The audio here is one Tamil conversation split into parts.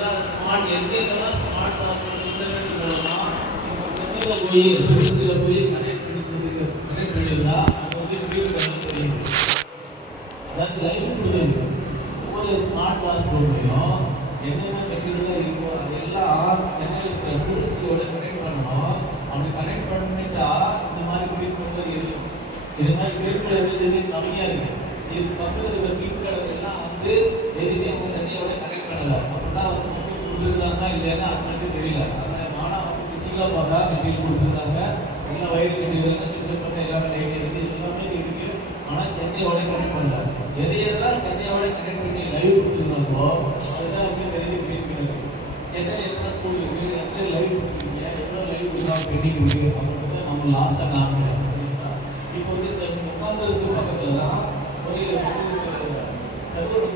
எல்லாம் ஸ்மார்ட் எங்கெங்கெல்லாம் ஸ்மார்ட் கிளாஸ் இன்டர்நெட் மூலமா இப்போ போய் கனெக்ட் பண்ணியிருந்தா அது வந்து ஸ்பீட் தெரியுது. அதாவது லைவ் கொடுக்குது. ஒவ்வொரு ஸ்மார்ட் கிளாஸ் ரூம்லையும் என்னென்ன மெட்டீரியலாக இருக்கோ அதெல்லாம் சென்னையில் யூனிவர்சிட்டியோட கனெக்ட் பண்ணணும். அப்படி கனெக்ட் பண்ணிட்டா இந்த மாதிரி குறிப்புகள் இருக்கும். இது மாதிரி குறிப்புகள் இருக்கிறது கம்மியாக இருக்குது. இது பக்கத்தில் இருக்கிற குறிப்புகள் எல்லாம் வந்து எதுவுமே அவங்க சென்னையோட கனெக்ட் பண்ணலை. அப்படின்னா அவங்க மெட்டீரியல் கொடுத்துருக்காங்க இல்லைன்னா அவங்களுக்கு தெரியல. அதனால் நானும் அவங்க பிசிக்கலாக பார்த்தா மெட்டீரியல் கொடுத்துருக்காங்க. எல்லாம் வயிறு மெட்டீரியல் சுவிட்ச் பண்ண எல்லாமே லைட் இருக்குது, எல்லாமே இருக்குது. ஆனால் சென்னையோட கனெக்ட் பண்ணல. எதையெல்லாம் சென்னையோட கனெக்ட் பண்ணி லைவ் கொடுத்துருந்தாங்களோ அதுதான் வந்து பெரிய குறிப்பிடுது. சென்னையில் எத்தனை ஸ்கூல் இருக்குது, எத்தனை லைவ் கொடுத்துருக்கீங்க, எவ்வளோ லைவ் கொடுத்தா பெண்டிங் இருக்குது அப்படின்னு நம்ம லாஸ்ட்டாக காமிக்கிறோம். இப்போ வந்து உட்கார்ந்ததுக்கு பக்கத்தில் தான் ஒரு சர்வர்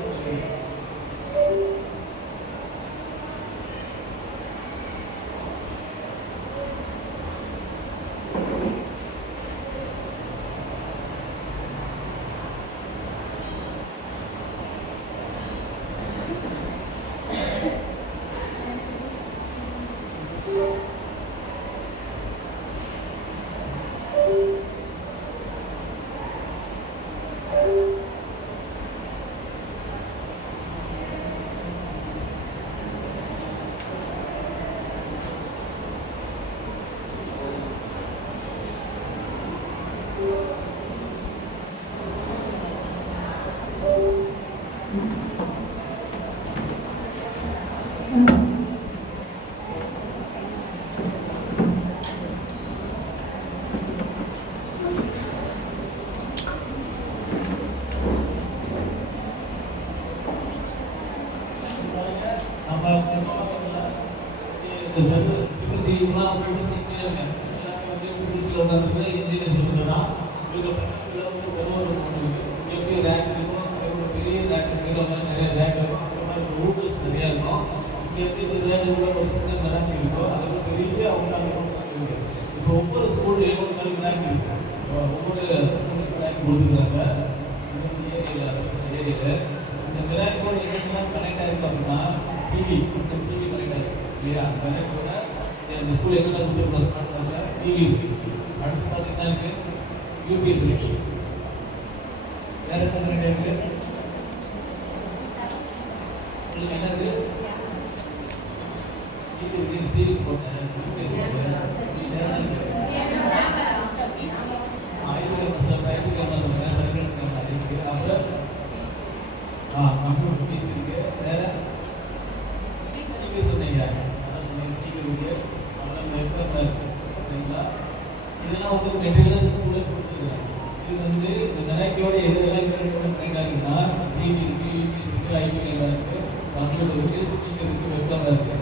ஒவ்வொரு ஸ்கூல்லையும் ஒவ்வொரு வினாக்கி இருக்கு. ஒவ்வொரு ஸ்கூலுக்கு வினாக்கி கொடுத்துருக்காங்க. ஏரியாவில் இந்த வினாக்கோட என்னென்ன கனெக்ட் ஆகிருக்கு அப்படின்னா டிவி கனெக்ட் ஆகிருக்கு இல்லையா? அந்த வினாக்கோட இந்த ஸ்கூல் என்னென்ன கொடுத்துருக்காங்க டிவி இருக்கு. அடுத்து பார்த்தீங்கன்னா இருக்கு யூபிஎஸ் இருக்கு. வேற என்ன கனெக்ட் ஆகிருக்கு? உங்களுக்கு என்னது டிவி போட்டேன் யூபிஎஸ் போட்டேன் கம்ப்யூட்டர் பீஸ் இருக்கு. வேற நீங்க சொன்னீங்க ஸ்பீக்கர் இருக்கு, அப்புறம் மைக்ரோஃபோன் இருக்கு. சரிங்களா? இதெல்லாம் வந்து மெட்டீரியல் ஸ்கூல்ல கொடுத்துருக்காங்க. இது வந்து இந்த நிலைக்கோட எதெல்லாம் இன்டர்நெட்டோட கனெக்ட் ஆகிருக்குன்னா டிவி இருக்கு, யூபிஎஸ் இருக்கு, ஐபி கேமரா இருக்கு, கம்ப்யூட்டர் இருக்கு, ஸ்பீக்கர் இருக்கு, வெப்கேமரா இருக்கு.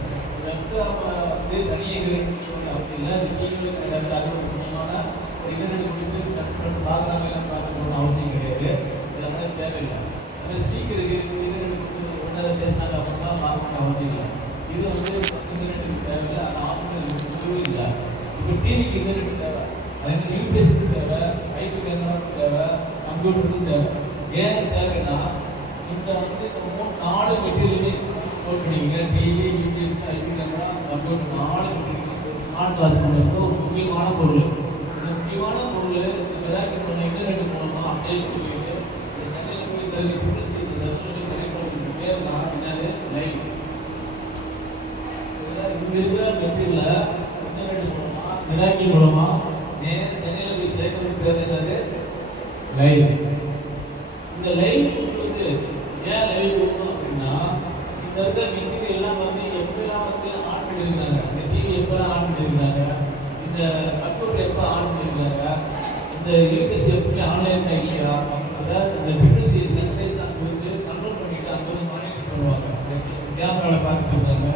வெப்கேமரா வந்து தனியாக இன்டர்நெட் அவசியம் இல்லை. அது டிவியில் கனெக்ட் ஆக முக்கியமான இன்டர்நெட் கொடுத்து பார்க்குறாங்க எல்லாம் பார்க்கணும்னு அவசியம் கிடையாது. இதெல்லாம் தேவையில்லை. அந்த ஸ்பீக்கருக்கு ஒன்றரை பேசினாங்க அப்படின்னா பார்க்கணும் அவசியம் இல்லை. இது வந்து இன்டர்நெட்டுக்கு தேவையில்லை. அந்த ஆப்ஷன் இல்லை. இப்போ டிவிக்கு இன்டர்நெட் தேவை, அதுக்கு யூபிஎஸ்க்கு தேவை, ஐபி கேமராவுக்கு தேவை, கம்ப்யூட்டருக்கும் தேவை. ஏன் தேவைன்னா இந்த வந்து இந்த 4 மெட்டீரியலுமே நோட் பண்ணிக்கங்க. TV, UPS, IP camera, computer 4 material smart class ஒரு முக்கியமான பொருள். இந்த முக்கியமான பொருள் இந்த வேலைக்கு பண்ண இன்டர்நெட் மூலமாக அப்படியே சொல்லிட்டு மூலமா சென்னையில் போய் சேர்க்கறது பேர் என்னது லைவ். இந்த லைவ் கொடுக்குறது ஏன் லைவ் கொடுக்கணும் அப்படின்னா இந்த இருக்கிற மெட்டீரியல் எல்லாம் வந்து எப்பெல்லாம் வந்து ஆன் பண்ணியிருக்காங்க, இந்த டிவி எப்பெல்லாம் ஆன் பண்ணியிருக்காங்க, இந்த கம்ப்யூட்டர் எப்போ ஆன் பண்ணியிருக்காங்க, இந்த யூபிஎஸ் எப்படி ஆன்லைன் இல்லையா அப்படின்றத இந்த பிபிசி சென்டரைஸ் அங்கே வந்து கண்ட்ரோல் பண்ணிட்டு அங்கே வந்து மானிட்டர் பண்ணுவாங்க. கேமராவில் பார்த்துட்டு இருக்காங்க.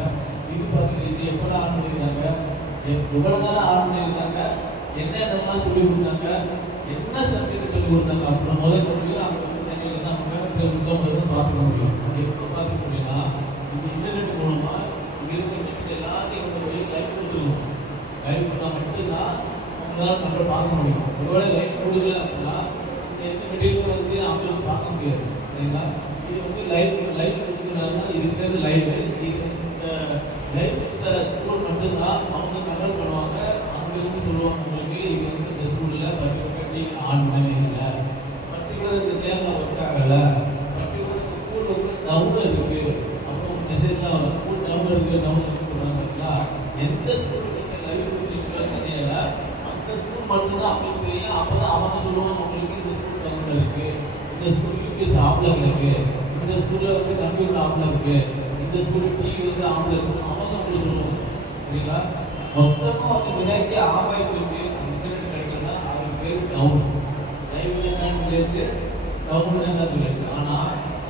இது பார்த்துட்டு இது எப்பெல்லாம் ஆன் பண்ணியிருக்காங்க, எவ்வளோ நேரம் ஆன் பண்ணியிருக்காங்க, என்னென்னலாம் சொல்லிக் கொடுத்தாங்க, என்ன சப்ஜெக்ட் சொல்லிக் கொடுத்தாங்க அப்படின்னா முதல் கொண்டு அங்கே வந்து தண்ணியில் தான் அவங்க பார்த்துக்க முடியும். எப்போ பார்த்துக்க முடியும்னா இந்த இன்டர்நெட் மூலமாக இங்கே இருக்கிற மெட்டீரியல் எல்லாத்தையும் கொண்டு போய் லைவ் கொடுத்துருவோம். லைவ் கொடுத்தா மட்டும்தான் அவங்களால நம்மளை பார்க்க முடியும். ஒருவேளை லைவ் கொடுக்கல அப்படின்னா இந்த எந்த மெட்டீரியல் வந்து அவங்களுக்கு பார்க்க முடியாது. சரிங்களா? இது வந்து லைவ் கொடுத்துக்கிறாங்கன்னா இதுக்கு பேர் லைவ். இது இந்த இருக்கு டவுன் இருக்கு சொல்றாங்களா, எந்த ஸ்கூல் நீங்க லைவ் கொடுக்குறீங்களோ சென்னையில அந்த ஸ்கூல் மட்டும்தான் அவங்களுக்கு தெரியும். அப்பதான் அவங்க சொல்லுவாங்க உங்களுக்கு இந்த ஸ்கூல் டவுன்ல இருக்கு, இந்த ஸ்கூல் யூபிஎஸ் ஆப்ல இருக்கு, இந்த ஸ்கூல்ல வந்து கம்ப்யூட்டர் ஆப்ல இருக்கு, இந்த ஸ்கூல் டிவி வந்து ஆப்ல இருக்கு, அவங்க உங்களுக்கு சொல்லுவாங்க. சரிங்களா? மொத்தமா அவங்க வினாக்கி ஆவாய் போச்சு. இன்டர்நெட் கிடைக்கலன்னா அவங்க பேர் டவுன். லைவ் என்னன்னு சொல்லியாச்சு, டவுன் என்ன சொல்லியாச்சு. ஆனா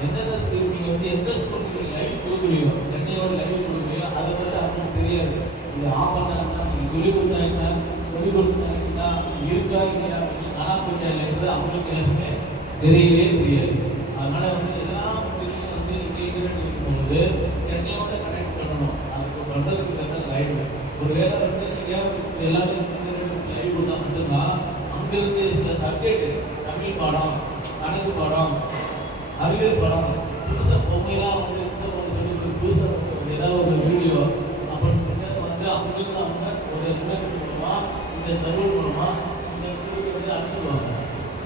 எந்தெந்த ஸ்கூல் நீங்க வந்து எந்த ஸ்கூல் நீங்க லைவ் கொடுக்கலையோ, சென்னையோட லைவ் கொடுக்கலையோ அதை பற்றி அவங்களுக்கு தெரியாது. இது ஆஃப் என்ன, நீங்க சொல்லிக் கொடுத்தா என்ன, சொல்லிக் கொடுத்தா இருக்கா இல்லையா, காணா போச்சா இல்லைன்றது அவங்களுக்கு எதுவுமே தெரியவே தெரியாது. அதனால வந்து எல்லா பிள்ளைங்களும் வந்து இங்கே இன்டர்நெட் இருக்கும்பொழுது சென்னையோட கனெக்ட் பண்ணணும். அதுக்கு பண்ணுறதுக்கு பேர் லைவ். ஒரு வேலை வந்து நீங்கள் எல்லாரும் இன்டர்நெட் லைவ் கொடுத்தா மட்டும்தான் அங்கிருந்து சில சப்ஜெக்ட், தமிழ் பாடம், கணக்கு பாடம், அறிவியல் பாடம், புதுசாக பொம்மையெல்லாம் வந்து சொல்லி புதுசாக ஏதாவது ஒரு வீடியோ அப்படின்னு சொல்லிட்டு வந்து அவங்களுக்கு அவங்க ஒரு இன்டர்நெட் மூலமாக இந்த சர்வர் மூலமாக இந்த ஸ்கூலுக்கு வந்து அனுப்பிச்சுடுவாங்க.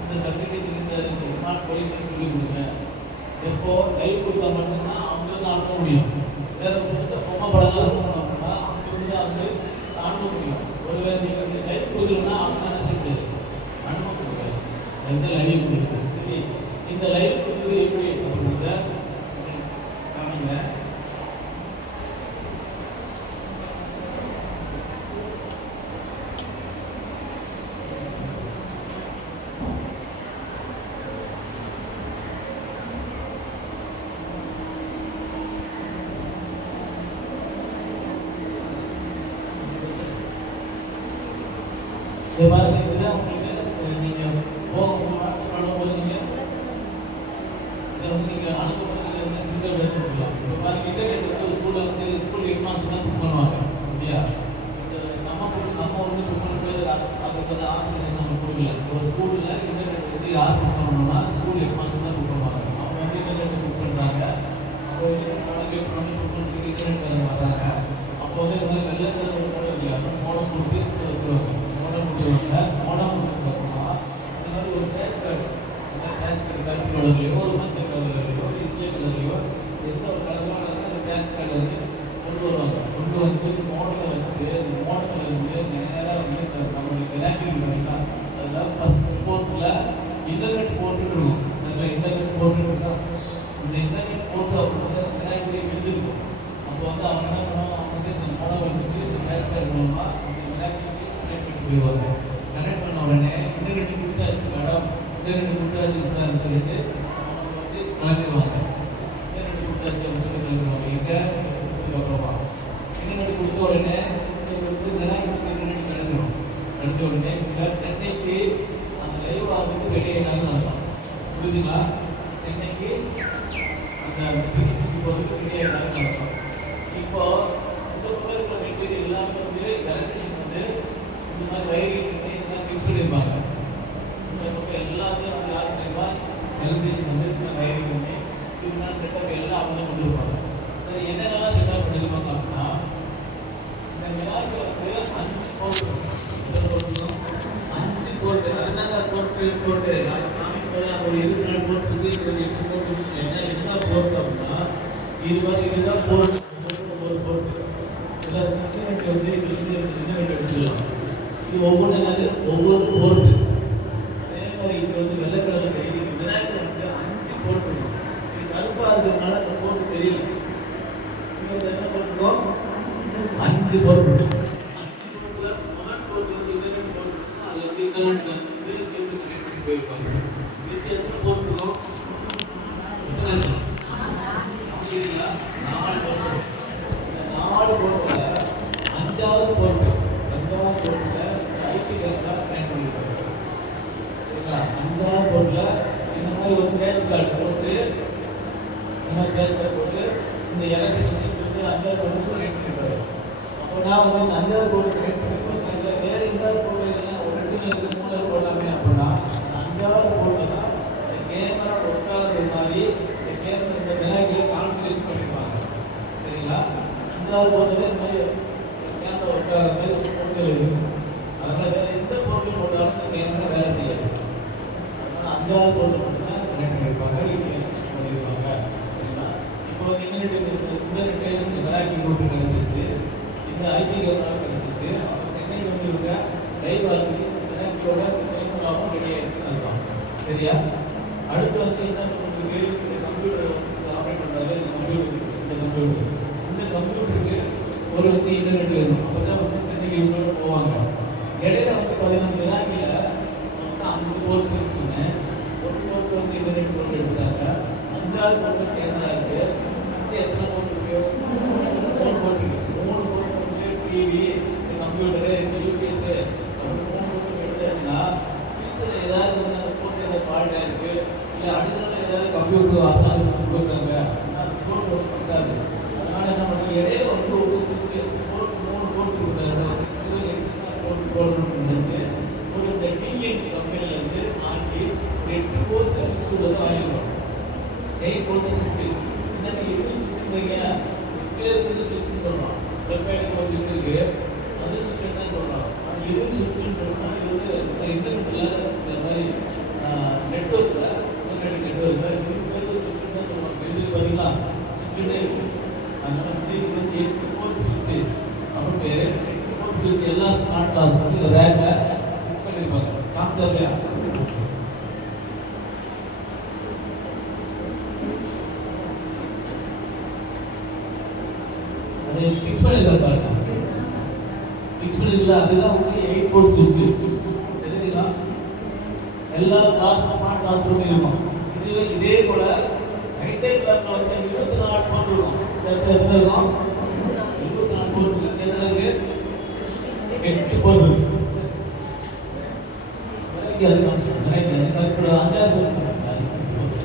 இந்த சப்ஜெக்ட் இந்த ஸ்மார்ட் போலீஸ் சொல்லி கொடுங்க. எப்போ லைவ் கொடுத்தா மட்டும்தான் அவங்களுக்கு அனுப்ப முடியும். வேற புதுசாக பொம்மை படம்லாம் இருக்கணும் அப்படின்னா அவங்களுக்கு வந்து அனுப்ப முடியும். ஒருவேளை நீங்கள் வந்து லைவ் கொடுக்கலன்னா அவங்க என்ன செய்ய அனுப்ப முடியாது. எந்த லைவ் கொடுக்குது. சரி, இந்த லைவ் கொடுக்குறது எப்படி அப்படின்றத காமிங்க. இது பாருங்க, இதுதான் உங்களுக்கு நீங்கள் பண்ணும்போது நீங்கள் இதை வந்து நீங்கள் அனுப்புறது இன்டர்நெட் கொடுக்கலாம். இப்போ பாருங்க, இன்டர்நெட் வந்து ஸ்கூலில் வந்து ஸ்கூல் எக்ஸாம்ஸ் தான் புக் பண்ணுவாங்க இல்லையா. நம்ம வந்து புக் பண்ணுறது அதுக்கு வந்து ஆர்கனைசேஷன் நம்ம கொடுக்கல. ஒரு ஸ்கூலில் இன்டர்நெட் வந்து யார் புக் பண்ணணும்னா ஸ்கூல் எக்ஸாம்ஸ் தான் புக் பண்ணுவாங்க. அவங்க வந்து இன்டர்நெட் புக் பண்ணுறாங்க. அப்போ புக் பண்ணுறதுக்கு இன்டர்நெட் வர்றாங்க. அப்போ வந்து இந்த மாதிரி வெள்ளத்தில் ஒரு மோடம் இல்லையா, மோடம் கொடுத்து வச்சுருவாங்க. மோடம் கொடுத்தோம்னா இந்த மாதிரி ஒரு டேச் கார்டு, இந்த டேச் கார்டு கருப்பு கலர்லையோ ஒரு மஞ்சள் கலர்லையோ இந்திய கலர்லையோ எந்த ஒரு கலராக இருந்தால் அந்த டேச் கார்டு வந்து கொண்டு வருவாங்க. கொண்டு வந்து மோடலை வச்சுட்டு இந்த மோடத்தில் இருந்து நேராக வந்து நம்மளுக்கு விளையாட்டு பண்ணிக்கலாம். அதில் ஃபஸ்ட் போர்ட்டில் இன்டர்நெட் போர்ட்டு இருக்கும். அதில் இன்டர்நெட் போர்ட்டு இருக்கா, இந்த இன்டர்நெட் போர்ட்டு அப்படின்னு விளையாட்டு எழுதிருக்கும். அப்போ வந்து அவங்க என்ன பண்ணுவாங்க, அவங்க வந்து இந்த மோடம் வச்சுட்டு இந்த டேச் கார்டு மூலமாக அந்த விளையாட்டுக்கு கனெக்ட் பண்ணிட்டு போயிடுவாங்க. கனெக்ட் பண்ண உடனே இன்டர்நெட் கொடுத்தாச்சு மேடம், இன்டர்நெட் கொடுத்தாச்சு சார்னு சொல்லிட்டு அவங்க வந்து கிளம்பிடுவாங்க. இன்டர்நெட் கொடுத்தாச்சு அப்படின்னு சொல்லி கிளம்பிடுவாங்க. எங்கே அப்புறமா இன்டர்நெட் கொடுத்த உடனே வந்து தினாய்க்கு இன்டர்நெட் கிடைச்சிடும். கிடைச்ச உடனே சென்னைக்கு அந்த லைவ் ஆகுறதுக்கு ரெடி ஆகிட்டாங்கன்னு அர்த்தம். புரியுதுங்களா? சென்னைக்கு அந்த பிசிக்கு போகிறதுக்கு ரெடி ஆகிட்டாங்கன்னு அர்த்தம். இப்போ இந்த பக்கம் இருக்கிற மெட்டீரியல் எல்லாமே வந்து எலக்ட்ரிஷியன் வந்து இந்த மாதிரி வைரிங் இதெல்லாம் ஃபிக்ஸ் பண்ணியிருப்பாங்க. இந்த பக்கம் எல்லாத்தையும் வந்து யாருக்கு தெரியுமா, எலக்ட்ரிஷியன் வந்து இந்த வைரிங் பண்ணி இதுமாதிரி செட்டப் எல்லாம் அவங்க கொண்டு இருப்பாங்க. சரி, என்னென்னலாம் செட்டப் பண்ணியிருப்பாங்க அப்படின்னா, இந்த வினாக்கில் வந்து 5 போர்ட்டு, 5 போர்ட்டு. அது என்னங்க போர்ட்டு காமிப்பது ஒரு 24 போர்ட்டு இருக்குது, 8 போர்ட்டு. என்ன போர்ட்டு அப்படின்னா இதுதான் போர்ட்டு. ஒரு போர்ட்டு இன்டர்நெட் வந்து இன்டர்நெட் எடுத்துக்கலாம். இது ஒவ்வொரு போர்ட்டு. அதே மாதிரி இது வந்து வெள்ளை கலர் எழுதி விநாயகர் வந்து 5 போர்ட்டு இருக்கும். இது கருப்பாக இருக்கிறதுனால அந்த போர்ட்டு தெரியல. இங்கே என்ன போட்டுருக்கோம், 5 போர்ட்டு. 5 போர்ட்டில் மொபைல் போர்ட்டு வந்து இன்டர்நெட் போர்ட்டு, அதில் வந்து இன்டர்நெட் வந்து கேபிள் கனெக்ட் பண்ணி போயிருப்பாங்க. இதுக்கு எத்தனை போர்ட் இருக்கும், எத்தனை சரிங்களா, 4 போர்ட்டு. இந்த 4 போர்ட்டில் 5வது போர்ட்டு ஐடி கரெக்டாக கனெக்ட் பண்ணியிருப்பாங்க. சரிங்களா? 5வது போர்ட்டில் இந்த மாதிரி ஒரு டேச் கார்டு போட்டு, இந்த மாதிரி டேச் கார்டு போட்டு இந்த எலக்ட்ரிசிட்டி வந்து 5வது போர்ட்டு கனெக்ட் பண்ணியிருப்பாரு. அப்போ நான் வந்து இந்த 5வது போர்ட்டு கனெக்ட் பண்ணியிருப்பேன். வேறு இந்த போர்ட்டு இல்லைன்னா ஒரு 2 3 போடலாமே அப்படின்னா 5வது போர்ட்டில் தான் இந்த கேமரா ஒட்டாகிறது மாதிரி இந்த கேமரா இந்த விநாயகரை கான்ஃபிகரேஷன் பண்ணியிருப்பாங்க. சரிங்களா? 5வது போர்ட்டில் இந்த மாதிரி கேமரா ஒட்டாகிறது மாதிரி பொருட்கள் இருக்கும். அதனால வேற எந்த பொருட்கள் போட்டாலும் இந்த கேமரா வேலை செய்யாது. அதனால 5வது போர்ட்டில் மட்டும்தான் கனெக்ட் பண்ணியிருப்பாங்க, இது பண்ணியிருப்பாங்க. சரிங்களா? இப்போ வந்து இன்டர்நெட் இந்த விளையாட்டு ரூட் கிடைச்சிச்சு, இந்த ஐடி கேப்னால கிடைச்சிச்சு. அப்போ சென்னைக்கு வந்து இவங்க லைவ் ஆகிறதுக்கு கனெக்டோட டைமும் ரெடி ஆயிடுச்சுன்னு அர்த்தம். சரியா? அடுத்து வந்து என்ன பண்ணுறதுக்கு இந்த கம்ப்யூட்டர் வந்து ஆப்ரேட் பண்ணுறாரு. இந்த கம்ப்யூட்டருக்கு ஒரு வந்து இன்டர்நெட் வேணும். அப்போ தான் வந்து சென்னைக்கு இவங்களோட போவாங்க. இடையில வந்து பார்த்தீங்கன்னா மிராக்கில் மொத்தம் 50 போர்ட் இருந்துச்சுன்னு ஒரு போர்ட் வந்து இன்டர்நெட் போர்ட் எடுத்துட்டாங்க. 5வது போர்ட் கேமரா இருக்கு. எத்தனை போர்ட் இருக்கு? 3 போர்ட் இருக்கு. 3 போர்ட் வந்து டிவி, இந்த கம்ப்யூட்டரு, இந்த யூபிஎஸ் அப்படி 3 போர்ட் எடுத்தாச்சுன்னா ஃபியூச்சர் ஏதாவது வந்து அந்த போர்ட் ஏதாவது ஃபால்ட் ஆயிருக்கு, இல்லை அடிஷனலாக ஏதாவது கம்ப்யூட்டர் அரசாங்கம் கொடுக்குறாங்க, அந்த போர்ட் ஒர்க் பண்ணாது. அதனால என்ன பண்ணுறாங்க, இடையில வந்து ஒரு சுவிட்ச் போர்ட் 3 போர்ட் கொடுத்தாரு. எக்ஸஸ்டாக போர்ட் போடணும்னு இருந்துச்சு. ஒரு இந்த டிஎன்சி கம்பெனிலேருந்து வாங்கி ஒரு 8 போர்ட் சுவிட்ச் உள்ளது வாங்கிடுவோம். 8 போர்ட் சுவிட்ச். என்னங்க எது சுவிட்சுன்றீங்க? கீழே இருக்கிறது சுவிட்சுன்னு சொல்கிறோம். லெஃப்ட் ஒரு சுவிட்ச் இருக்கு, அது சுவிட்ச் என்ன சொல்கிறோம்? எது சுவிட்சுன்னு சொல்லணும்னா இது வந்து இன்டர்நெட்டில் இந்த மாதிரி நெட்ஒர்க்கில் இன்டர்நெட் நெட்ஒர்க்கில் இது பேர் சுவிட்சுன்னு தான் சொல்லுவாங்க. இது பார்த்தீங்களா சுவிட்சுன்னே இருக்குது. அதனால வந்து இது வந்து 8 போர்ட் சுவிட்சு அப்படின்னு பேர். 8 போர்ட் சுவிட்ச் எல்லா ஸ்மார்ட் கிளாஸ் வந்து இந்த ரேக்கில் ஃபிக்ஸ் பண்ணியிருப்பாங்க. காமிச்சா இல்லையா? அதை ஃபிக்ஸ் பண்ணியிருக்காரு பாருங்க. ஃபிக்ஸ் பண்ணிருக்கல, அதுதான் வந்து 8 போர்ட் சுவிட்சு. தெரியுங்களா? எல்லா கிளாஸ் ஸ்மார்ட் கிளாஸ் ரூம் இருக்கும். இதே போல ஹைடெக் லேப்ல வந்து 24 போர்ட் இருக்கும். எத்தனை இருக்கும்? 24 போர்ட் இருக்கு. என்ன இருக்கு? 8 போர்ட் இருக்கு. அது இப்போ 5 போர்ட்.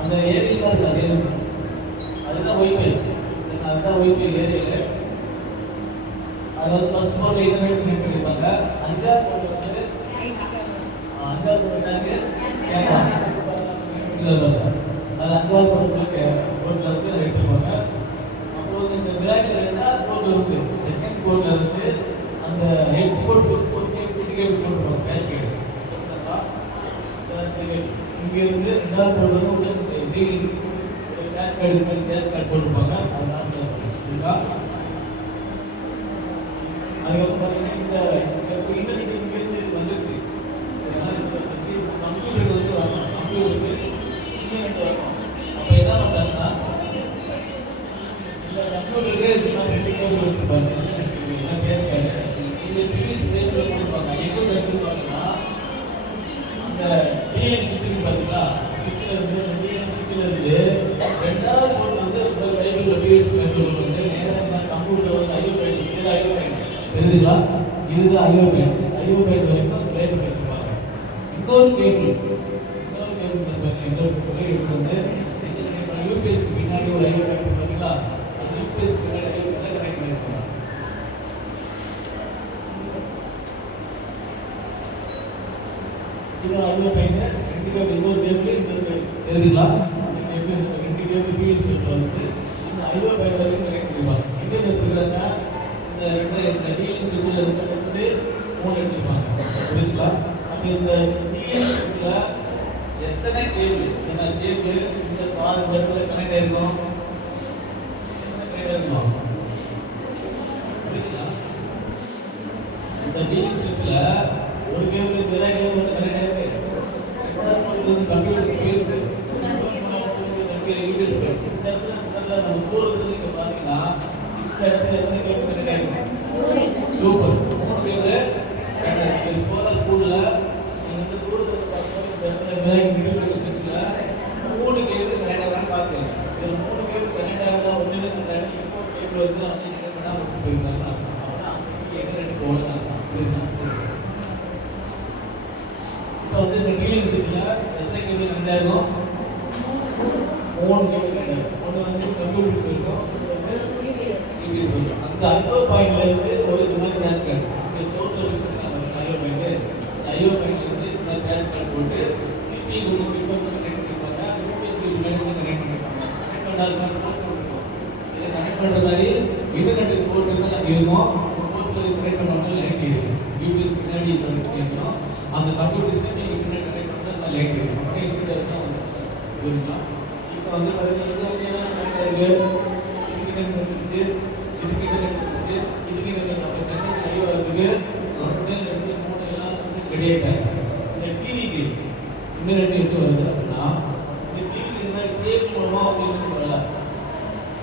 அந்த ஏரியில் தான் இருக்கு. அதுதான் ஒய்ஃபை. அதுதான் ஒய்ஃபை ஏரியில். அது வந்து ஃபர்ஸ்ட் போர்ட் இன்டர்நெட் கனெக்ட் பண்ணியிருப்பாங்க. 5வது போர்ட் வந்து 5வது போர்ட் என்னது? கேமரா. அது 5வது போர்ட்டில் வந்து எடுத்துருப்பாங்க. அப்புறம் வந்து இந்த மிராக்கில் 2வது போர்ட்டில் இருந்து செகண்ட் போர்ட்டில் இருந்து அந்த 8 போர்ட் சுவிட்ச் ஒரு கேபிள் போட்டுருப்பாங்க. கேஷ் கேபிள் இங்கேருந்து 2வது போர்ட்டில் வந்து கேஷ் கார்டு போட்டுருப்பாங்க. அதனால சரிங்களா? அதுக்கப்புறம் பார்த்தீங்கன்னா இந்த இன்டர்நெட் இங்கேருந்து வந்துருச்சு. சரிங்களா? இப்போ வந்துச்சு. கம்ப்யூட்டருக்கு வந்து வரணும். கம்ப்யூட்டருக்கு இன்டர்நெட் வரணும். அப்போ என்ன பண்ணுறாங்கன்னா இந்த கம்ப்யூட்டருக்கு சும்மா 2 கேபிள் வச்சுருப்பாங்க. கேஷ் கார்டு இந்த பிவிசி கேபிள் போட்டுருப்பாங்க. எங்கே எடுத்துருப்பாங்கன்னா அந்த டிஎன் சுவிட்சுன்னு பார்த்தீங்களா? சுவிட்சில் இருந்து சுவிட்சில் இருந்து 2வது போர்ட் வந்து பைபிளில் பிவிசி கேபிள் வந்து நேராக கம்ப்யூட்டர் வந்து ஐஓ பாயிண்ட். இது ஐஓ பாயிண்ட் தெரியுதுங்களா? இதுதான் ஐஓ பாயிண்ட். ஐஓ பாயிண்ட் வரைக்கும் கேபிள் வச்சுருப்பாங்க. இன்னொரு கேபிள் வந்து யூபிஎஸ்க்கு பின்னாடி ஒரு ஐஓ பாயிண்ட் பார்த்தீங்களா? அது யூபிஎஸ்க்கு பின்னாடி ஐஓ பாயிண்ட் கனெக்ட் பண்ணியிருப்பாங்க. இது ஐஓ பாயிண்ட். 2 கேபிள் இன்னொரு கேபிள் இந்த தெரியுதுங்களா? 2 கேபிள் பிவிசி கேபிள் வந்து இந்த ஐஓ பாயிண்ட் வரைக்கும் கனெக்ட் பண்ணியிருப்பாங்க. எங்கே எடுத்துக்கிறாங்க? இந்த டிஎன் சுவிட்சில் இருந்து 3 எடுத்துருப்பாங்க. புரியுதுங்களா? அப்போ இந்த டிஎன் சுவிட்சில் எத்தனை கேபிள் இந்த கார் பஸ்ஸில் கனெக்ட் ஆயிருக்கும்? கனெக்ட் ஆயிருக்கும். புரியுதுங்களா? இந்த டிஎன் சுவிட்சில் ஒரு கேபிள் வேற கேபிள் கனெக்ட் ஆயிருக்கு. கம்ப்யூட்டருக்கு போயிருக்கு. நம்ம தூரத்தில் இங்கே பார்த்தீங்கன்னா இந்த இடத்துல எத்தனை கேபிள் கனெக்ட் ஆயிருக்கு? சூப்பர். 3 கேபிள் போகிற ஸ்கூலில் நீங்கள் வந்து தூரத்தில் பார்க்கும்போது சுவிட்சில் 3 கேபிள் கனெக்ட் ஆகலாம் பார்த்துக்கங்க. இதில் 3 கேபிள் கனெக்ட் ஆகலாம். ஒன்று இப்போ கேபிள் வந்து அவங்க கனெக்ட் பண்ணால் விட்டு போயிருக்காங்க. அப்படின்னா இன்டர்நெட் போகலாம். இப்போ வந்து இந்த டிஎன் சுவிட்சில் எத்தனை கேபிள் கனெக்ட் ஆகும்? 3 கேபிள் கனெக்ட் ஆகும். ஒன்று வந்து கம்ப்யூட்டருக்கு போயிருக்கோம், ஒன்று வந்து யூபிஎஸ் போயிருக்கோம். அந்த ஐஓ பாயிண்ட்ல இருந்து ஒரு இது மாதிரி கேஷ் கார்டு இங்கே சோட்டில் மிக்ஸ் பண்ணாங்க. ஐஓ பாயிண்ட் ஐஓ பாயிண்ட்ல இருந்து இந்த மாதிரி கேஷ் கார்டு போட்டு சிபி கனெக்ட் பண்ணியிருப்பாங்க. யூபிஎஸ் கனெக்ட் பண்ணியிருப்பாங்க. கனெக்ட் பண்ணாத போர்ட் போட்டுருக்கோம். இதை கனெக்ட் பண்ணுற மாதிரி இன்டர்நெட்டுக்கு போர்ட் இருந்தால் அங்கே இருக்கும். போர்ட்டில் கனெக்ட் பண்ணாமல் லைட் இருக்குது. யூபிஎஸ் பின்னாடி இருக்கும். அந்த கம்ப்யூட்டர் சிபி பின்னாடி கனெக்ட் பண்ணால் அந்த லைட் இருக்குது. அப்படியே இன்டர்நெட் தான் வந்துச்சு. புரியுங்களா? இப்போ வந்து பார்த்தீங்கன்னா இது வந்து என்ன கனெக்ட் ஆயிருக்கு, இதுக்கு இன்டர்நெட் இருந்துச்சு, இதுக்கு இன்டர்நெட் இருந்துச்சு, இதுக்கு இன்டர்நெட் நம்ம சென்னைக்கு லைவ் ஆகிறதுக்கு 1, 2, 3 எல்லாம் ரெடி ஆகிட்டாங்க. இந்த டிவிக்கு இன்டர்நெட் எப்படி வருது அப்படின்னா, இந்த டிவிக்கு இந்த மாதிரி கேபிள் மூலமாக வந்து இன்டர்நெட் வரல.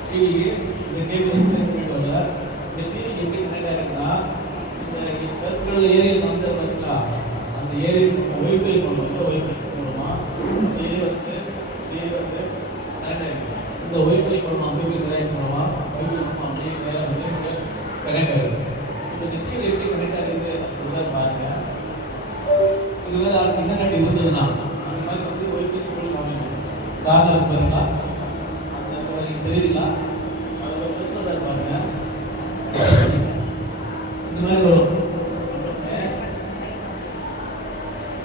டிவிக்கு இந்த கேபிள் இன்டர்நெட் வரல. இந்த டிவிக்கு எப்படி கனெக்ட் ஆகிருக்குன்னா, இந்த கற்கள் ஏரியல் காமிச்சா பார்த்தீங்களா, அந்த ஏரியல் ஒய்ஃபை பண்ணுவோம். ஒய்ஃபை மூலமாக இதே வந்து கனெக்ட் ஆகிருக்கு. இந்த ஒய்ஃபை பண்ணணும் அப்படியே கனெக்ட் பண்ணுவோம். ஒய்ஃபை பண்ணணும் அப்படியே வந்து கனெக்ட் ஆகிருக்கு. இப்போ இந்த டிவி எப்படி கனெக்ட் ஆகிருக்கு அப்படின்றத பாருங்க. இது மாதிரி ஆளுக்கு இன்டர்நெட் இருந்ததுன்னா அந்த மாதிரி வந்து ஒய்ஃபை ஸ்கூல் காமிக்கணும். காரணம் பாருங்களா, அந்த நீங்கள் தெரியுதுங்களா, அதில் பிரச்சனை பாருங்க. இந்த மாதிரி வரும்.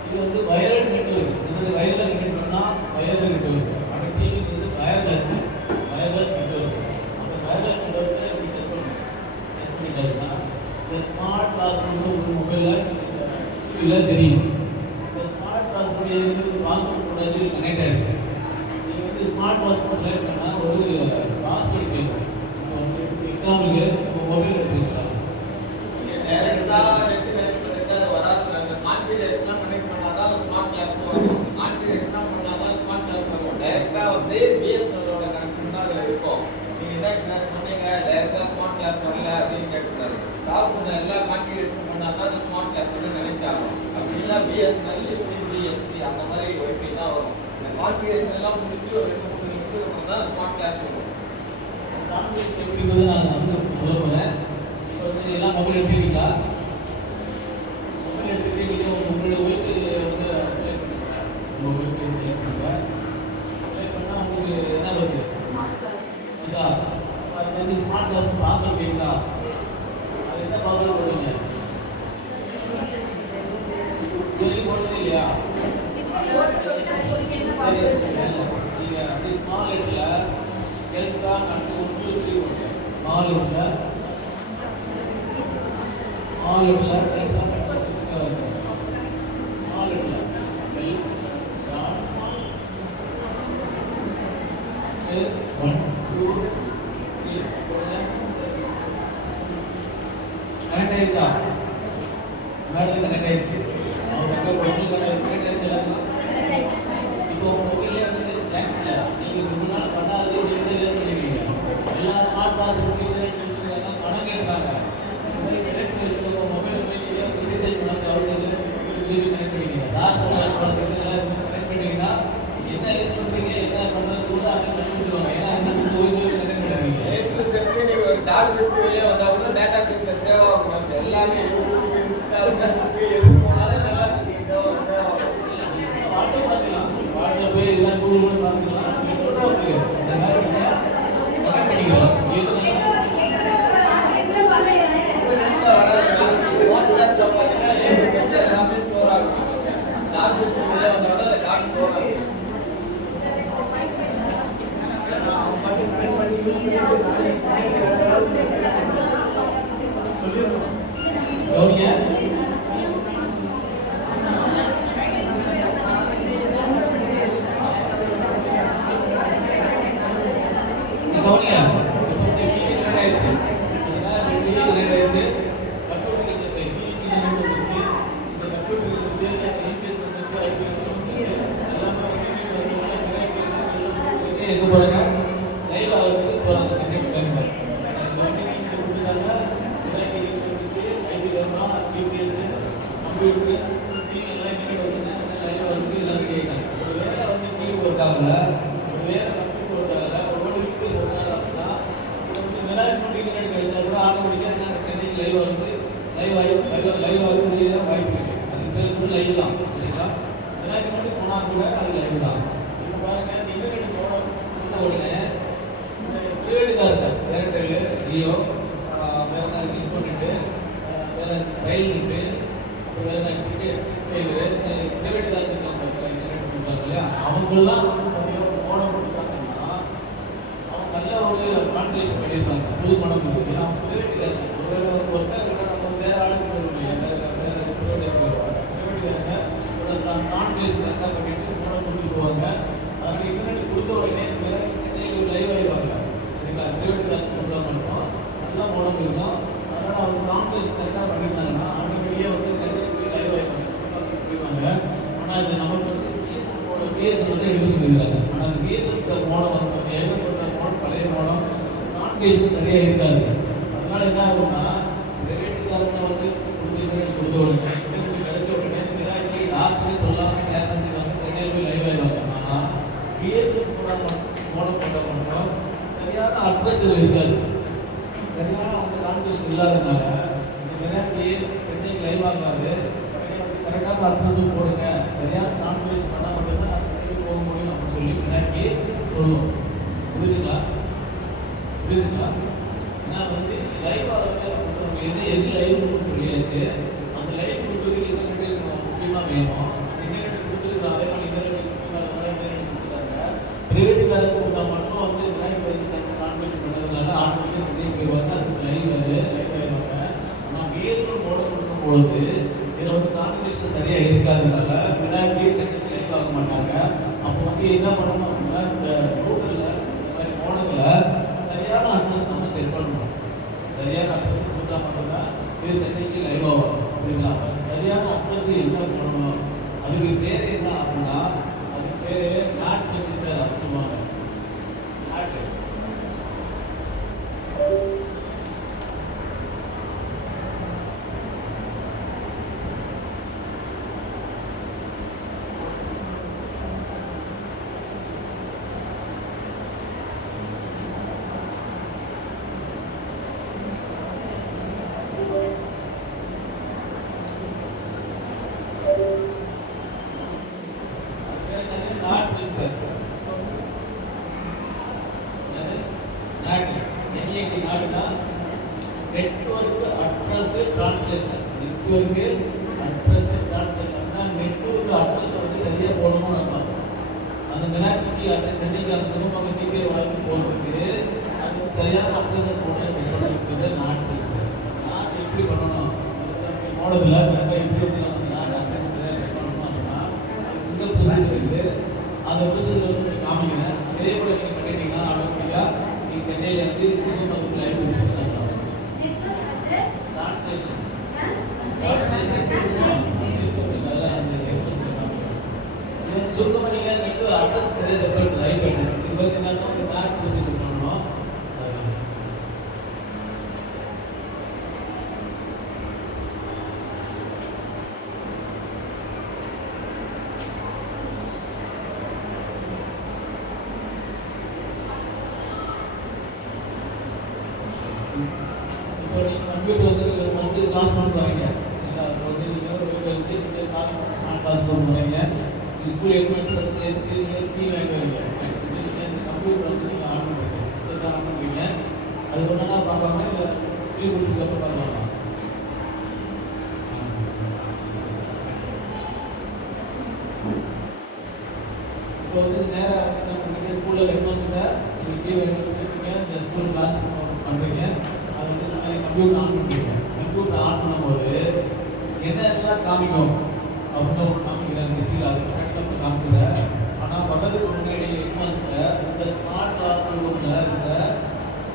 இது வந்து வயர்லெஸ் நெட்வொர்க். இது வந்து வயர்லெஸ் கனெக்ட் பண்ணால் வயர்லெஸ் நெட்வொர்க். ஆனால் டிவிக்கு வந்து வயர்லெஸ் நெட்வொர்க். அந்த வயர்லெஸ் நெட்வொர்க்கை எப்படி டெஸ்ட் பண்ணணும்? டெஸ்ட் பண்ணிட்டாச்சுன்னா இந்த ஸ்மார்ட் பாஸ்வேர்டு ஒரு மொபைலில் டிவியில் தெரியும். இந்த ஸ்மார்ட் பாஸ்வேர்டு வந்து பாஸ்வேர்டு போட்டாச்சு கனெக்ட் ஆகிருக்கு. நீங்கள் வந்து ஸ்மார்ட் பாஸ்வேர்டு செலக்ட் பண்ணால் ஒரு பாஸ்வேர்டு கேட்கும். எக்ஸாம்பிளுக்கு உங்கள் மொபைல் எடுத்துக்கலாம். எல்லா கான்ஃபிகரேஷன் பண்ணால் தான் ஸ்மார்ட் கிளாஸ் வந்து கனெக்ட் ஆகும். அப்படின்னா பிஎஸ்என்எல் பிஎஸ்சி அந்த மாதிரி ஒய்ஃபை தான் வரும். இந்த கான்ஃபிகரேஷன் எல்லாம் முடிச்சு ஒரு 2-3 நிமிஷம் தான் ஸ்மார்ட் கிளாஸ் வரும். கான்ஃபிகரேஷன் எப்படிங்கிறது நான் வந்து சொல்ல போகிறேன். இப்போ வந்து எல்லாம் மொபைல் எடுத்துக்கிட்டீங்களா? மொபைல் எடுத்துக்கிட்டீங்க, உங்களுடைய ஒய்ஃபை வந்து செலக்ட் பண்ணுங்க. உங்கள் ஒய்ஃபை செலக்ட் பண்ணுங்க. செலக்ட் பண்ணால் உங்களுக்கு என்ன வருது? அதா அது வந்து ஸ்மார்ட் கிளாஸ் பாஸ்வேர்டு கேட்குதா? அது என்ன பாஸ்வேர்டு போடுவீங்க? இதுவரைக்கும் போட்டதே இல்லையா? நீங்கள் அப்படி ஸ்மால் லெட்டரில் கேட்குதா அடுத்து 1 2 3 போடுங்க. ஸ்மால் லெட்டரில் ஸ்மால் லெட்டரில் கேட்குதா அடுத்து ஸ்மால் லெட்டரில் எல் டாட் 1 2 3 போடுங்க. கனெக்ட் ஆயிடுச்சா? மேடத்துக்கு கனெக்ட் ஆயிடுச்சு. அவங்க பொருளுக்கு கனெக்ட் ஆயிடுச்சு எல்லாருக்கும். இப்போ உங்கள் மொபைலே வந்து தேங்க்ஸ் இல்லை, நீங்கள் முன்னால் பண்ணாது நீங்கள் யூஸ் பண்ணிக்கிறீங்க. எல்லா ஸ்மார்ட் பாஸ் இன்டர்நெட் கொடுத்துருக்காங்க, பணம் கேட்குறாங்க. இந்த மாதிரி கனெக்ட் பண்ணி வச்சுக்கோ. உங்கள் மொபைல் போய் டிசைன் பண்ண அவசியம் இல்லை. கனெக்ட் பண்ணிக்கிறீங்க. சார் சொன்ன செக்ஷனில் கனெக்ட் பண்ணிங்கன்னா என்ன யூஸ் பண்ணுறீங்க, என்ன பண்ணுறது கூட அவங்க சொல்லிடுவாங்க. ஏன்னா என்ன வந்து ஓய்வு கனெக்ட் பண்ணுறீங்க. நீங்கள் ஒரு டார்கெட் வெளியே வந்தால் கூட டேட்டா பேஸில் சேவ் ஆகும். எல்லாமே யூடியூப் எது போனாலும் நல்லா வாட்ஸ்அப் பார்த்துக்கலாம். வாட்ஸ்அப்பு இதெல்லாம் கூகுள் கூட பார்த்துக்கலாம். நீங்கள் சொல்கிற உங்களுக்கு இந்த மாதிரி நீங்கள் கனெக்ட் பண்ணிக்கலாம். எல்லாமே ஸ்டோர் ஆகும். டார்கெட் வெளியே வந்தால் அந்த டார்கெட் ஸ்டோர் ஆகும். கவனிங்க. கவனிங்க. இப்போ இந்த டிவி கனெக்ட் ஆயிடுச்சு. சரிங்களா? இந்த டிவி கனெக்ட் ஆயிடுச்சு. கம்ப்யூட்டர் இந்த டிவிக்கு கனெக்ட் வந்துச்சு. இந்த கம்ப்யூட்டர் இருந்துச்சு, யூபிஎஸ் வந்துச்சு, ஐபிஎஸ் வந்துச்சு. எல்லாமே எங்கே போகிறாங்க? லைவ் ஆகிறதுக்கு போகிறாங்க. சென்னை பேருந்து கொடுத்துட்டாங்க. IP camera, UPS, computer, TV எல்லாம் இன்டர்நெட் வந்துங்க. லைவ் ஆகிறதுக்கு எல்லாரும் கேட்குறாங்க. ஒரு வேலை வந்து டிவி ஒர்க் ஆகல, ஒரு வேலை கம்ப்யூட்டர் ஒர்க் ஆகல, ஒரு யூபிஎஸ் ஒர்க் ஆகல அப்படின்னா இன்டர்நெட் கிடைச்சா கூட ஆட்டோமேட்டிக்காக சென்னைக்கு லைவ் ஆகுது. லைவ் ஆகக்கூடிய வாய்ப்பு இருக்குது. அதுக்கு பேர் கூட லைவ் தான். சரிங்களா? எல்லாருக்கும் மட்டும் போனால் கூட அது லைவ் தான். இப்போ பாருங்கள், இந்த இன்டர்நெட் போன உடனே இந்த ப்ரைவேட்டுக்காரங்க ஏர்டெல், ஜியோ, வேறு இன்டர்நெட்டு, வேறு ரயில் நெட்டு, அப்புறம் வேறு டிக்கெட் ப்ரைவேட்டுக்காரங்க இன்டர்நெட் கொடுத்தாங்க இல்லையா, அவங்களெல்லாம் வந்து பார்த்தீங்கன்னா போன கொடுத்தாங்கன்னா அவங்க நல்ல ஒரு கான்ட்ரிபியூஷன் பண்ணியிருக்காங்க. புது பணம் இருக்குது. ஏன்னா அவங்க ப்ரைவேட்டுக்காரங்க ஒருவேளை வந்து ஒர்க்காக நம்ம வேறு ஆளுக்கு போயிடும் இல்லையா, வேறு ப்ரைவேட்டுக்காரங்க கான்ட்ரிபியூஷன் கரெக்டாக பண்ணிட்டு போன கொடுத்துட்டு போவாங்க. அதனால் இன்டர்நெட் கான்வெகேஷன் சரியா இருக்காது. அதனால என்ன ஆகும்னா பிரைவேட்டுக்காரங்க வந்து கொடுத்த உடனே கிடைச்ச உடனே பின்னாடி யாருக்குமே சொல்லாம என்ன செய்வாங்க, சென்னையில் போய் லைவ் ஆயிடுவாங்க. ஆனா பிஎஸ்எஃப் போன மட்டும் சரியான அட்ரஸ் இருக்காது. சரியான அவங்க கான்வெகேஷன் இல்லாதனால இந்த பின்னாடி சென்னைக்கு லைவ் ஆகாது. கரெக்டான அட்ரஸ் போடுங்க, சரியான கான்வெகேஷன் பண்ணால் மட்டும்தான் நான் போக முடியும் அப்படின்னு சொல்லி பின்னாடி சொல்லுவோம். புரியுதுங்களா? புரியுதுங்களா? நான் வந்து லைவ் ஆகிறது எது லைவ்னு சொல்லியாச்சு. அந்த லைவ் கொடுத்ததுக்கு இன்டர்நெட் முக்கியமாக வேணும். இன்டர்நெட் கொடுத்துருக்கு, அதே மாதிரி இன்டர்நெட் கொடுத்துருக்காங்க. பிரைவேட்டுக்காரங்க கொடுத்தா மட்டும் வந்து லைவ் வந்து தனக்கு கான்வெக்ட் பண்ணதுனால ஆட்டோமேட்டிக்காக சென்னை போயிடுவாங்க. அதுக்கு லைவ் ஆயிடுவாங்க. ஆனால் பிஎஸ்எல் போட கொடுக்கும்பொழுது இதில் வந்து கான்வெக்ஷன் சரியாக இருக்காதனால பின்னாடி சென்னைக்கு லைவ் ஆக மாட்டாங்க. அப்போ வந்து என்ன பண்ணணும் அப்படின்னா இந்த கூகுளில் இந்த மாதிரி போனதில் சரியான அட்ரஸ் நம்ம செட் பண்ணணும். சரியான அட்ரஸ் கொடுத்தா மட்டும்தான் இது சென்னைக்கு லைவ் ஆகும். அப்படிங்களா? சரியான அட்ரஸ் என்ன பண்ணணும், அதுக்கு பேர் என்ன அப்படின்னா அதுக்கு பேர் நாட் ப்ரொசீசர் அப்படின்னு சொல்லுவாங்க. Network address translation. Network address translation network address வந்து சரியா போடணும்னு அர்த்தம். அந்த மினாக்கிட்டி அந்த சென்னைக்கு அந்த திரும்ப டிகே வாங்கி போடுறதுக்கு அது சரியான அட்ரஸ் போட்டு செட் பண்ணிட்டு நாட் நாட் எப்படி பண்ணணும் மாடல்ல கரெக்டாக எப்படி வந்து நம்ம நாட் அட்ரஸ் செட் பண்ணணும் அப்படின்னா சிங்கிள் ப்ரொசீஜர் இருக்குது. அந்த ப்ரொசீஜர் வந்து காமிக்கிறேன். அதே போல நீங்கள் பண்ணிட்டீங்கன்னா ஆட்டோமேட்டிக்காக நீங்கள் சென்னையில் இருந்து திரும்ப லைவ் சுருக்கமாக நீங்கள் நெட் அட்ரஸ் சரியாக செட் பண்ணி லைவ் அட்ரஸ் இது வந்து என்னன்னா ஒரு நாட் ப்ரொசீஜர் பண்ணணும். இப்போ நீங்கள் கம்ப்யூட்டர் வந்து ஃபஸ்ட்டு கிளாஸ் பண்ணி வரீங்க. சரிங்களா? வந்து நீங்கள் ஒரு கிளாஸ் பண்ண போகிறீங்க. ஸ்கூல் எட்மினிஸ்ட்ரேஷன் எஸ்கில் கீ வாங்கி வரீங்க. கம்ப்யூட்டர் வந்து நீங்கள் ஆன் பண்ணுறீங்க, சிஸ்டத்தை ஆன் பண்ணுறீங்க. அது ஒன்றா பார்ப்பாங்க இல்லை ஃப்ரீ கொடுத்துக்கு அப்புறம் பார்க்கலாம். இப்போ வந்து நேராக என்ன பண்ணுறீங்க, ஸ்கூலில் ஹெட்மாஸ்டர்கிட்ட நீங்கள் கீ வாங்கி கொடுத்துருக்கீங்க, இந்த ஸ்கூல் கிளாஸ் பண்ணுறீங்க. அது வந்து கம்ப்யூட்டர் ஆன் பண்ணுறீங்க. கம்ப்யூட்டர் ஆன் பண்ணும்போது என்னெல்லாம் காமிக்கும் அப்படின்னு ஒன்று காமிக்கிறேன். மிஸ்ஸில் அது கரெக்டாக காமிச்சிடுறேன். ஆனால் பக்கத்துக்கு முன்னாடி ஹெட்மாஸ்டர் இந்த ஸ்மார்ட் கிளாஸ் ரூமில் இந்த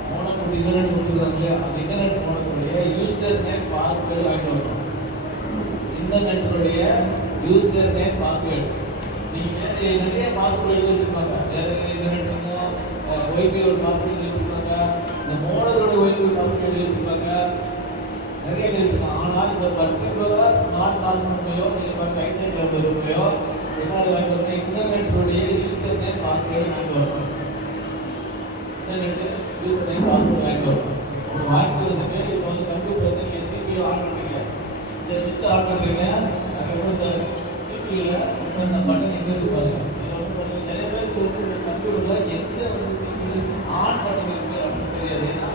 மோனோக்கு இன்டர்நெட் கொடுத்துருக்காங்க இல்லையா, அந்த இன்டர்நெட் மோனோக்குடைய யூசர் நேம் பாஸ்வேர்டு வாங்கிட்டு வரணும். இன்டர்நெட்டுடைய யூசர் நேம் பாஸ்வேர்டு நீங்கள் நிறைய பாஸ்வேர்டு எழுதி வச்சுருப்பாங்க. இன்டர்நெட் ஒய்ஃபை ஒரு பாஸ்வேர்டு எழுதி வச்சுருப்பாங்க, இந்த மோனோட ஒய்ஃபை பாஸ்வேர்டு எழுதி வச்சுருப்பாங்க, நிறைய எழுதி வச்சுருக்காங்க. ஆனால் இந்த பர்டிகுலராக ஸ்மார்ட் கிளாஸ் ரூமையோ நீங்கள் கைட் ரூமையோ என்ன வாங்கி வரணும், இன்டர்நெட்டுடைய யூசர் நேம் பாஸ்வேர்டு வாங்கி வரணும். இன்டர்நெட்டு யூசர் நேம் பாஸ்வேர்டு வாங்கி வரணும். ஒரு வாங்கி வந்துட்டு இப்போ வந்து கம்ப்யூட்டர் வந்து நீங்கள் CPU ஆன் பண்ணுறீங்க, இந்த சுவிட்ச் ஆன் பண்ணுறீங்க. அதுக்கப்புறம் இந்த CPUவில் இந்த பட்டன் எங்கே வச்சுருப்பாங்க. இதில் வந்து பார்த்தீங்கன்னா நிறைய பேருக்கு வந்து இந்த கம்ப்யூட்டரில் எங்கே வந்து CPU ஆன் பட்டன் இருக்குது அப்படின்னு தெரியாது. ஏன்னா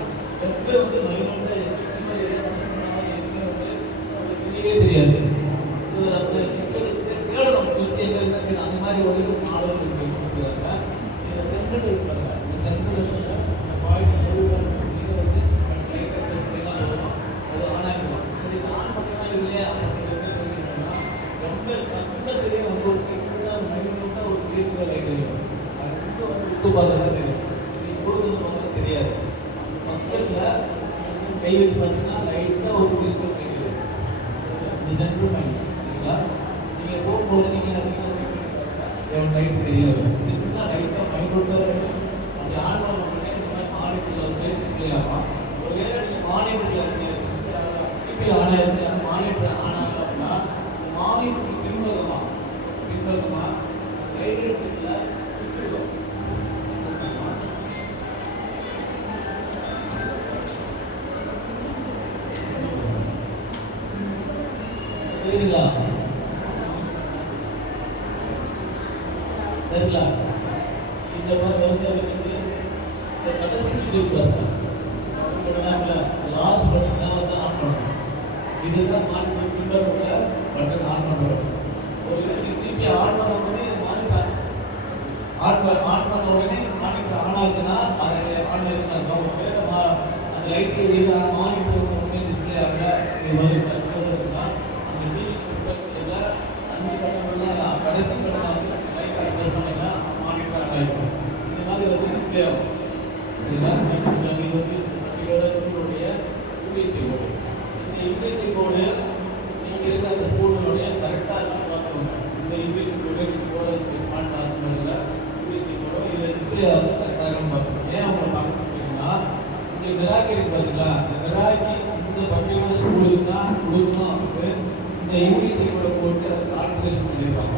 எப்போ வந்து மைனோட எக்ஸ்பிரஷன் எதுவுமே வந்து தெரியவே தெரியாது. அந்த சிம்பிள் தேடணும் சுவிட்ச் எங்கே இருக்குது. அந்த மாதிரி ஒரு மாடல் சொல்லுவாங்க. இதில் சென்டர் இருப்பாங்க. இந்த சென்டர் வந்து அந்த பாயிண்ட் இதை வந்து லைட்டாக ப்ரெஸ் பண்ணிலாம் போகணும். அது ஆன் ஆகிடும். சரி இது ஆன் பண்ணலாம் இல்லையா அப்படிங்கிறது பார்த்தீங்கன்னா ரொம்ப பக்கத்துலேயே வந்து ஒரு சின்னதாக மைனூட்டாக ஒரு கிரீன் லைட் இருக்கும். அது வந்து உத்து பார்த்தா தான் தெரியும். இப்போது பார்த்தா தெரியாது. பக்கத்தில் கை வச்சு பார்த்தீங்கன்னா லைட்டாக ஒரு கிரீன் லைட் இருக்கும். இந்த சென்டர் மைண்ட் சரிங்களா? நீங்கள் போகும்போது நீங்கள் அதிகமாக லைட் தெரியாது. சின்ன லைட்டாக மைனூட்டாக இருக்கும். அப்படி ஆன் பண்ண உடனே இந்த மாதிரி மானிட்டரில் வந்து டிஸ்பிளே தெரியுங்களா? தெரியல. இந்த மாதிரி வரிசையாக வச்சுட்டு இந்த கடைசி சுவிட்ச் இருப்பாரு. லாஸ்ட் பட்டன் தான் வந்து ஆன் பண்ணணும். இதுதான் மானிட்டர் பின்பற்ற பட்டன் ஆன் பண்ணுறோம். ஒரு சிபி ஆன் பண்ண உடனே மானிட்டர் ஆன் பண்ண உடனே மானிட்டர் ஆன் ஆச்சுன்னா அதை ஆன் பண்ணிருக்காங்க. அந்த லைட் எரியுது, மானிட்டர் ஒன்றுமே டிஸ்பிளே ஆகல. இது வந்து இருக்குன்னா அந்த டிவி பின்பற்றில 5 பட்டன் தான் கடைசி பட்டன் வந்து லைட் அட்ஜஸ்ட் பண்ணிங்கன்னா மானிட்டர் ஆன் ஆகிடும். இந்த மாதிரி வந்து டிஸ்பிளே ஆகும். சரிங்களா? இது வந்து இதோட ஸ்கூலுடைய யூபிஎஸ்சி போர்டு. இந்த யூபிஎஸ்சி போர்டு நீங்கள் இருக்கிற அந்த ஸ்கூலுடைய கரெக்டாக பார்த்துக்கோங்க. இந்த UPSC board board smart class பண்ணுறதுல யூபிஎஸ்சி போர்டு இதில் டிஸ்பிளே ஆகுது கரெக்டாக இருக்குன்னு பார்த்துக்கோங்க. ஏன் அவங்களை பார்க்க சொல்லிங்கன்னா இங்கே மெராக்கி இருக்கு பார்த்தீங்களா? இந்த மெராக்கி இந்த பர்டிகுலர் ஸ்கூலுக்கு தான் கொடுக்கணும் அப்படின்னு இந்த யூபிஎஸ்சி போர்டை போட்டு அதை கால்குலேஷன் பண்ணியிருப்பாங்க.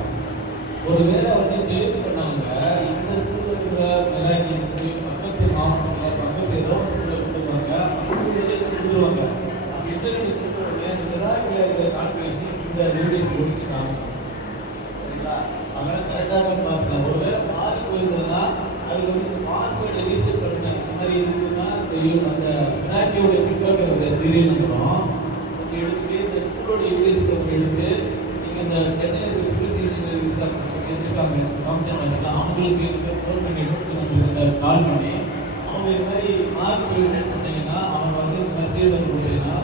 ஒருவேளை வந்து டெலிவரி பண்ணவங்க இந்த ஸ்கூலில் இருக்கிற மெராக்கி பக்கத்து மாவட்டத்தில் பக்கத்து ஏதோ ஸ்கூலில் கொடுத்துருவாங்க, கொடுத்துருவாங்க. அப்படி இன்டர்நெட் கொடுத்தோடனே இந்த மெராக்கில் இருக்கிற கால்குலேஷன் இந்த யூபிஎஸ்சி போர்டுக்கு காமிக்கும். சரிங்களா? அதனால் கரெக்டாக பார்த்துக்கலாம். ஒருவேளை மாறி போயிருந்ததுன்னா அதுக்கு வந்து பாஸ்வேர்டை ரீசெட் பண்ணுங்க. அந்த மாதிரி இருக்குதுன்னா அந்த மெராக்கியோட பின்பற்ற சீரியல் நம்பரும் கொஞ்சம் எடுத்து இந்த ஸ்கூலோட யூபிஎஸ்சி போர்டு எடுத்து நீங்கள் இந்த சென்னையில் யூபிஎஸ்சி எதிர்க்காங்க அவங்களுக்கு கால் பண்ணி அவங்க இது மாதிரி மார்க் போயிருக்குன்னு சொன்னீங்கன்னா அவங்க வந்து இந்த மாதிரி சீல் வந்து கொடுத்தீங்கன்னா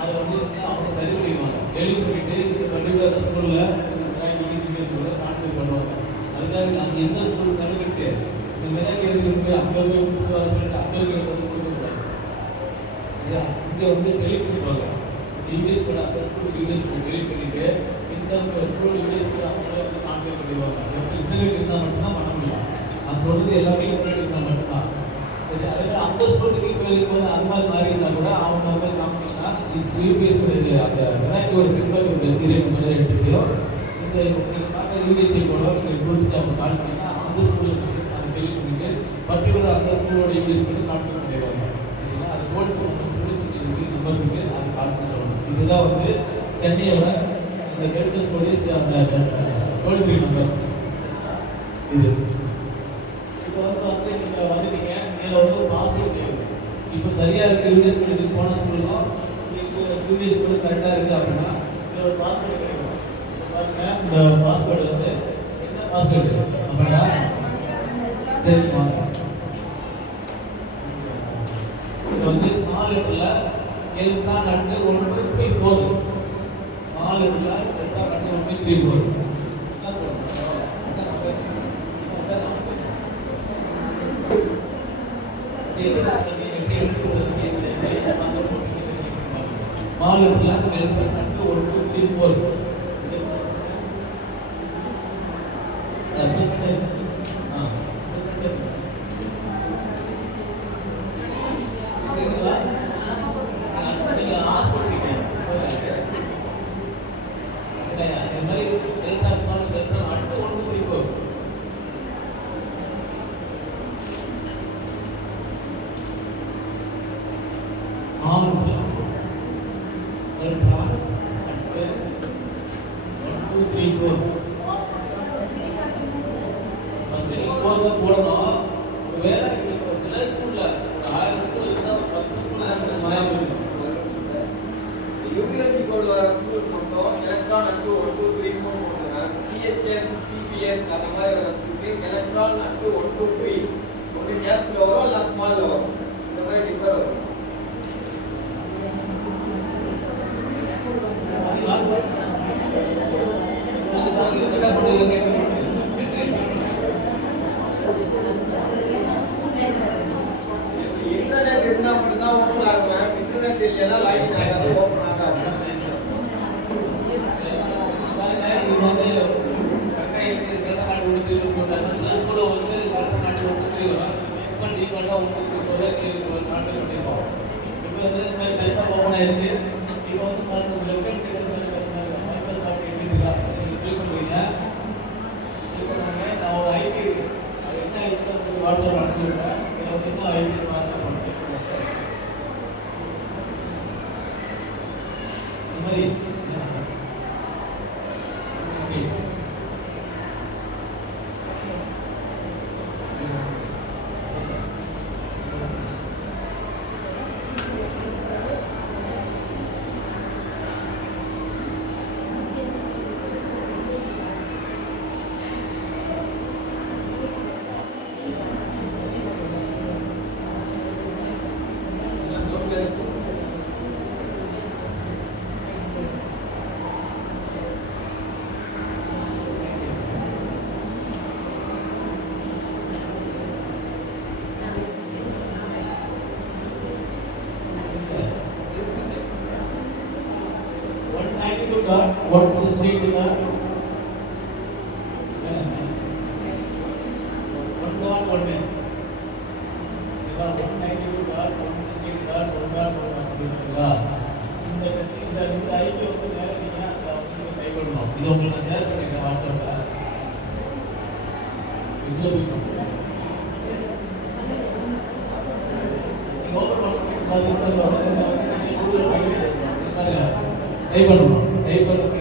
அதை வந்து அவங்க சரி பண்ணிடுவாங்க. டெலிவரி பண்ணிட்டு இந்த பர்டிகுலர் ஸ்கூலில் ஸ்கூலில் கான்டாக்ட் பண்ணுவாங்க. அதுக்காக அந்த எந்த ஸ்கூல் கண்டுபிடிச்சு இந்த மெராக்கி எடுத்துக்கிட்டு போய் அங்கே போய் கொடுத்து வர சொல்லிட்டு அங்கே வந்து கொடுத்துருவாங்க. சரியா? இங்கே வந்து டெலிவரி பண்ணிடுவாங்க. யூபிஎஸ் கூட அந்த ஸ்கூல் யூபிஎஸ் டெலிவரி பண்ணிட்டு இந்த ஸ்கூல் யூபிஎஸ் கூட அவங்களே வந்து கான்டாக்ட் பண்ணிடுவாங்க. இன்டர்நெட் இருந்தால் மட்டும்தான் பண்ண முடியும். நான் சொல்கிறது எல்லாமே இன்டர்நெட் இருந்தால் மட்டும்தான். சரி, அதே மாதிரி அந்த ஸ்கூலுக்கு போயிருக்கும்போது அது மாதிரி மாறி இருந்தால் கூட அவங்க வந்து காமிச்சிங்கன்னா யூபிஎஸ் அந்த மெராக்கியோட பின்பற்ற சீரியல் நம்பர் எடுத்துக்கிட்டோ இந்த நீங்கள் பார்க்க யூபிஎஸ்சி போட நீங்கள் கொடுத்துட்டு அவங்க கால் பண்ணிங்கன்னா அந்த ஸ்கூலுக்கு அதை டெலிவரி பண்ணிட்டு பர்டிகுலர் அந்த ஸ்கூலோட யூபிஎஸ் கூட கான்டாக்ட் பண்ணிடுவாங்க. சரிங்களா? அது டோல் நம்பர் இருக்கு, அது கால் பண்ணி சொல்லணும். இதுதான் வந்து சென்னையோட இந்த ஹெல்த் ஸ்டோரிஸ் அந்த டோல் ஃப்ரீ நம்பர் இது. இப்போ வந்து நீங்கள் வந்துட்டீங்க, இதில் வந்து பாஸ்வேர்டு தேவை. இப்போ சரியாக இருக்குது யூபிஎஸ் ஸ்கூலுக்கு போன ஸ்கூலுக்கும் இப்போ யூபிஎஸ் ஸ்கூலுக்கு கரெக்டாக இருக்குது அப்படின்னா இதில் ஒரு பாஸ்வேர்டு கிடைக்கும். பாருங்க, இந்த பாஸ்வேர்டு வந்து என்ன பாஸ்வேர்டு அப்படின்னா சரி வாங்க. இது வந்து ஸ்மால் லெட்டரில் எழுத்தா நட்டு 1 2 3 4 ஸ்மால் லெட்டரில் எழுத்தா நட்டு 1 2 3 4 ஸ்மால் லெட்டரில் எழுத்தா நட்டு 1 2 3 4 போடணும். வேலை சில ஸ்கூல்ல 1000 ஸ்கூல் இருந்தா 10 ஸ்கூல்ல மாறி இருக்கும். யூபிஎஸ்சி போர்டு வர ஸ்கூல் மட்டும் எலக்ட்ரான் அட்டு 1 2 3 4 போடுங்க. பிஹெச்எஸ் பிபிஎஸ் அந்த மாதிரி வர ஸ்கூலுக்கு எலக்ட்ரான் அட்டு 1 2 3 ஒரு கேப்ல வரும் இல்ல ஸ்மால்ல வரும். இந்த மாதிரி டிஃபர் வரும். இன்டர்நெட் இருந்தா மட்டும் தான் ஓபன் ஆகும். இன்டர்நெட் இல்லைன்னா லைன் ஆகாது, ஓபன் ஆகாது. இது வந்து கரெக்டாக கொடுத்து சில ஸ்கூலில் வந்து கரெக்டாக நாட்டு வந்து எக்ஸ்பன் டீஃபால்ட்டாக உங்களுக்கு நாட்டு பண்ணியிருப்போம். இப்போ வந்து இந்த மாதிரி பெஸ்ட்டாக ஓப்பன் ஆயிடுச்சு. இப்போ வந்து லெஃப்ட் சைடு மைக்ரோசாஃப்ட் எடுத்துக்கிறா கிளிக் பண்ணுறீங்க. கிளிக் பண்ணுங்க. நான் ஒரு ஐடி அது என்ன ஐடி வாட்ஸ்அப் அனுப்பிச்சுருக்கேன். இதில் வந்து என்ன ஐடி பாருங்க. இந்த மாதிரி 160 டாட் 1.1 இதெல்லாம் 192 டாட் 160 டாட் 1.1 அப்படிங்களா? இந்த இந்த இந்த ஐபி வந்து நேரடியா நீங்க டைப் பண்ணணும். இது உங்களுக்கு நான் ஷேர் பண்ணிருக்கேன் வாட்ஸ்அப்ல. எக்ஸாம்பிள் நீங்க ஓபன் பண்ணி டைப் பண்ணணும். டைப் பண்ணுங்க.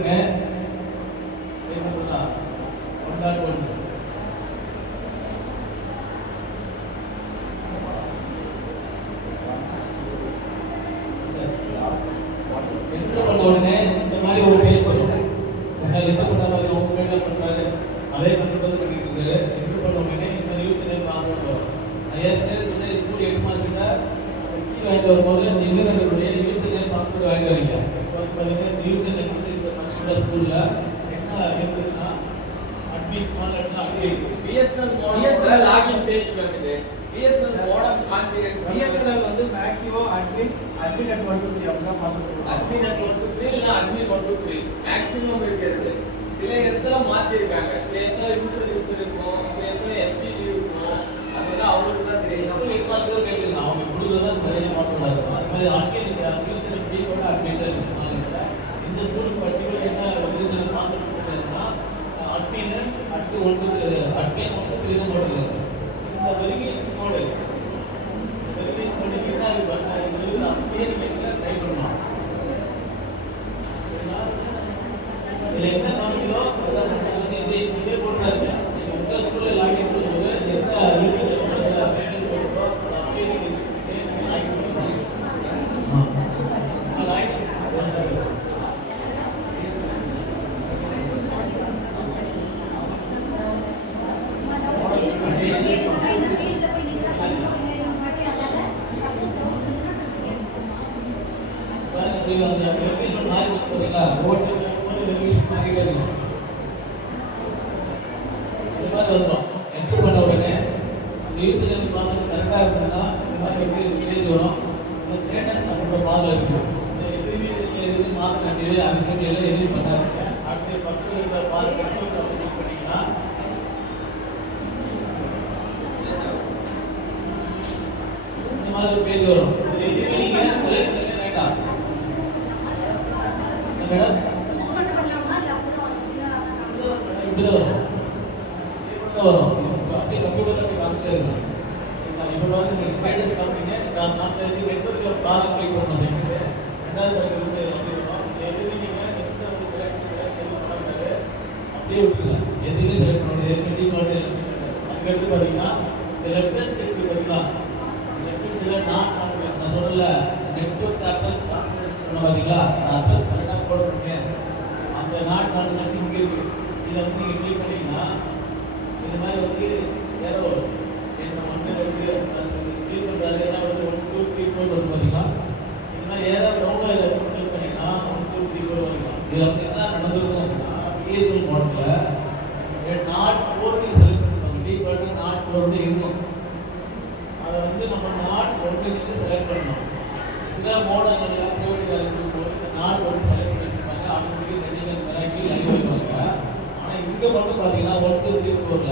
டைப் பண்ணா 1.1 என்டர் பண்ண உடனே இந்த மாதிரி ஒரு பேஜ் வரும். நான் என்ன பண்ணாலும் உங்க பேஜ்ல பண்றாரு அதே கண்ட்ரோல் பண்ணிட்டு இருக்காரு. என்டர் பண்ண உடனே இந்த மாதிரி யூசர் நேம் பாஸ்வேர்ட் வரும். நான் ஏற்கனவே சொன்ன ஸ்கூல் ஹெட் மாஸ்டர்கிட்ட கீ வாங்கிட்டு வரும்போது இந்த இன்டர்நெட்டுடைய யூசர் நேம் பாஸ்வேர்ட் வாங்கிட்டு வரீங்க. இப்போ பாத்தீங்கன்னா இந்த யூசர் நேம் வந்து இந்த பர்டிகுலர் ஸ்கூல்ல என்ன இருக்குதுன்னா அட்மின் ஸ்மால் லெட்டர்ல அப்படியே பிஎஸ்என்எல் மோடம் லாகின் பேஜ் இருக்குது. பிஎஸ்என்எல் மோடம் கான்ஃபிகரேஷன் பிஎஸ்என்எல் வந்து மேக்ஸிமம் அட்மின் at 123 அப்படிதான் பாஸ்வேர்ட் admin at 123 இல்ல admin 123 மேக்ஸிமம் இருக்கிறது. சில இடத்துல மாத்தி இருக்காங்க. சில இடத்துல யூசர் இருக்கும், சில இடத்துல STD இருக்கும். அதெல்லாம் அவங்களுக்கு தான் தெரியும். நம்ம ஹெட் மாஸ்டர் கேட்கலாம். அவங்க கொடுத்ததான் சரியான பாஸ்வேர்டா இருக்கும். அது மாதிரி அட்மின் யூசர் டி கூட அட்மின் தான் ஸ்மால் லெட்டர்ல. இந்த ஸ்கூலுக்கு பர்టిక్యులர் என்ன யூசர் பாஸ்வேர்ட் கொடுத்தேன்னா admin at 123 admin 123 தான் போட்டுருக்காங்க. இந்த வெரிஃபிகேஷன் கோட் வெரிஃபிகேஷன் பண்ணிக்கிட்டா இது பண்ணா இது அப்படியே டைப் பண்ணலாம். இதுல என்ன காமிக்குதோ அதான் வந்து இதே போட்டுறாங்க. நீங்க உங்க ஸ்கூல்ல லாகின் பண்ணும்போது என்ன யூசர் மெயின்டைன் பண்ணுறோ அதை அப்படியே நீங்க லாகின் பண்ணலாம். லாகின் அந்த வெரிஃபிகேஷன் மாறி போகுதுங்களா? ஓட்டு போது வெரிஃபிகேஷன் ஆகிட்டே இருக்கும். இந்த மாதிரி வரும். என்டர் பண்ண உடனே இந்த யூசர் நேம் பாஸ்வேர்ட் கரெக்டாக இருந்ததுன்னா இந்த மாதிரி வந்து பேஜ் வரும். இந்த ஸ்டேட்டஸ் அப்படின்ற பார்ல இருக்கு. இந்த எதுவுமே மாற்ற வேண்டியது அபிஷேக் எல்லாம் எதுவும் பண்ணாங்க. அடுத்து பக்கத்தில் இருக்கிற பால் கன்சல்ட் அப்படி பண்ணீங்கன்னா இந்த மாதிரி ஒரு பேஜ் வரும். இது எதுவுமே நீங்க செலக்ட் பண்ணவே வேண்டாம். மேடம் இப்படி வரும். அப்படியே கம்ப்யூட்டர்ல போய் காமிச்சிருங்க. இப்போ வந்து ஸ்டேட்டஸ் காமிங்க. நான் நெட்வொர்க்ல பாரம் கிளிக் பண்ண செகண்ட் ரெண்டாவது வந்து எதுவுமே நீங்க நெட் வந்து செலக்ட் எதுவும் பண்ணாது அப்படியே விட்டுருங்க. எதுவுமே செலக்ட் பண்ண முடியாது. டிஃபால்ட் அதுக்கடுத்து பார்த்தீங்கன்னா இந்த ரெஃபரன்ஸ் இருக்கு பார்த்தீங்களா? ரெஃபரன்ஸ்ல நான் சொல்லல நெட்வொர்க் அட்ரஸ் சொன்ன பார்த்தீங்களா? அட்ரஸ் கரெக்டாக போடணுங்க. அந்த நாட் இங்கே இருக்கு. இதை வந்து நீங்கள் கிளிக் பண்ணீங்கன்னா இது மாதிரி வந்து யாரோ என்ன ஒன்று இருக்கு கிளிக் பண்ணுறாரு. ஏன்னா வந்து 1 2 3 4 வருது பார்த்தீங்களா? இது மாதிரி ஏதாவது டவுன்லோட் கிளிக் பண்ணீங்கன்னா 1 2 3 4 வரலாம். இதில் வந்து என்ன நடந்திருக்கும் அப்படின்னா பிஎஸ்எல் மாடலில் நாட் 4 நீங்கள் செலக்ட் பண்ணிருப்பாங்க. டிஃபால்ட்டாக நாட் 4 இருக்கும். அதை வந்து நம்ம நாட் 1 நீங்கள் செலக்ட் பண்ணணும். சில மோடல்களில் தேவையான நாட் 1 செலக்ட் பண்ணி வச்சுருப்பாங்க. ஆட்டோமேட்டிக்காக சென்டிங் மிராக்கி லைவ் வைப்பாங்க. ஆனால் இங்கே மட்டும் பார்த்தீங்கன்னா 1 2 3 4ல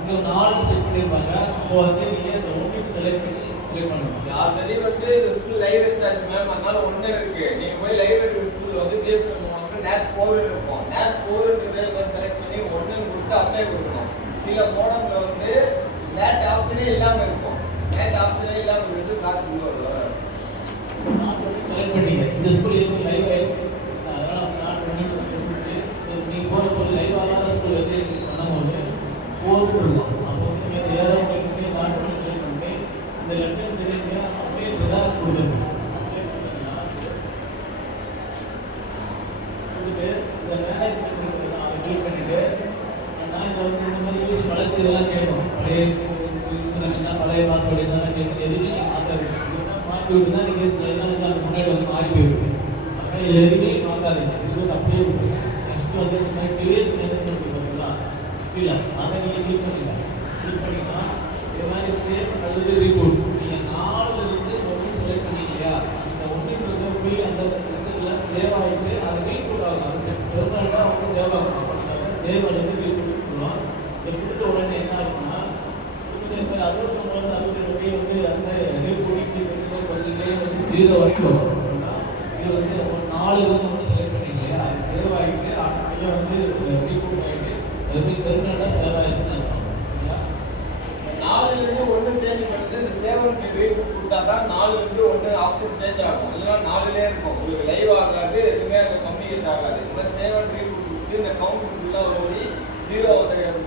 இங்கே 4 செட் பண்ணியிருப்பாங்க. அப்போ வந்து நீங்கள் இந்த 1 செலக்ட் பண்ணி செலக்ட் பண்ணணும். ஆல்ரெடி வந்து ஸ்கூல் லைவ் இருந்தாச்சு மேம். அதனால ஒன்று இருக்கு. நீங்கள் போய் லைவ் இருக்கிற ஸ்கூல் வந்து பேஸ் பண்ணுவாங்க. நேட் 4 இருக்கும். நேட் 4 செலக்ட் பண்ணி 1 கொடுத்து அப்ளை கொடுக்கணும். சில மோடம்ல வந்து நேட் ஆப்ஷனே இல்லாமல் இருக்கும். நேட் ஆப்ஷனே இல்லாமல் இருந்து கிளாஸ் வருவாங்க. நாட் 1 செலக்ட் பண்ணீங்க. இந்த ஸ்கூல் எதுவும் லைவ் ஆயிடுச்சு. அதனால் நாட் 1 இருந்துச்சு. நீங்கள் போகிற லைவ் ஆகாத ஸ்கூல் வந்து பண்ணும்போது 4 இருக்கும். அப்போ வந்து நீங்கள் ஏதாவது உங்களுக்கு நாட் 1 செலக்ட் பண்ணி இந்த லெஃப்ட் ஹேண்ட் சைடு அப்படியே இதாக கொடுத்துருங்க. கொடுத்துட்டு இந்த மேனேஜ்மெண்ட் அதை கிளிக் பண்ணிவிட்டு நான் இதை வந்து இந்த மாதிரி யூஸ் பழசு இதெல்லாம் கேட்கும். பழைய பாஸ்வேர்டு என்னெல்லாம் கேட்கும். எதுவுமே நீங்கள் மாற்றாதீங்க. மாற்றி விட்டு தான் நீங்கள் சில இதெல்லாம் வந்து அந்த முன்னாடி வந்து மாறி போயிடுது. அதனால் இது எதுவுமே மாற்றாதீங்க. இது வந்து அப்படியே விட்டுருங்க. நெக்ஸ்ட் வந்து இந்த மாதிரி டிவைஸ் மேனேஜ்மெண்ட் பார்த்தீங்களா? இல்லை அதை நீங்கள் கிளிக் பண்ணுங்க. கிளிக் பண்ணிங்கன்னா இது மாதிரி சேவ் அல்லது ரீபூட். நீங்கள் 4 இருந்து 1 செலக்ட் பண்ணீங்க இல்லையா? அந்த 1 போய் அந்த சிஸ்டத்தில் சேவ் ஆகிட்டு அது ரீபூட் ஆகும். அது சேவ் அல்லது இது கொடுத்துருவோம். இதை கொடுத்த உடனே என்ன ஆகும்னா இப்போ 69 62 அந்த ரீபூட்டிங் பதிலே 0 வரைக்கும் வரும். இது ஒரு 4 செலக்ட் பண்ணீங்க இல்லையா, அது சேவ் ஆகிட்டு ஆட்டோமேட்டிக்காக ரீபூட் ஆகிட்டு அது பெர்மனண்டாக சேவ் ஆகிடுச்சுன்னு அர்த்தம். சரிங்களா? 4லிருந்து 1 சேஞ்ச் பண்ணுறது இந்த சேவன் ரீபூட் கொடுத்தா தான் 4லிருந்து 1 ஆப்ஷன் சேஞ்ச் ஆகும். இல்லைன்னா 4லே இருக்கும், உங்களுக்கு லைவ் ஆகாது, எதுவுமே கம்யூனிகேட் ஆகாது. இந்த சேவன் ரீபூட் கொடுத்து இந்த கவுண்ட் ஃபுல்லாக ஓடி 0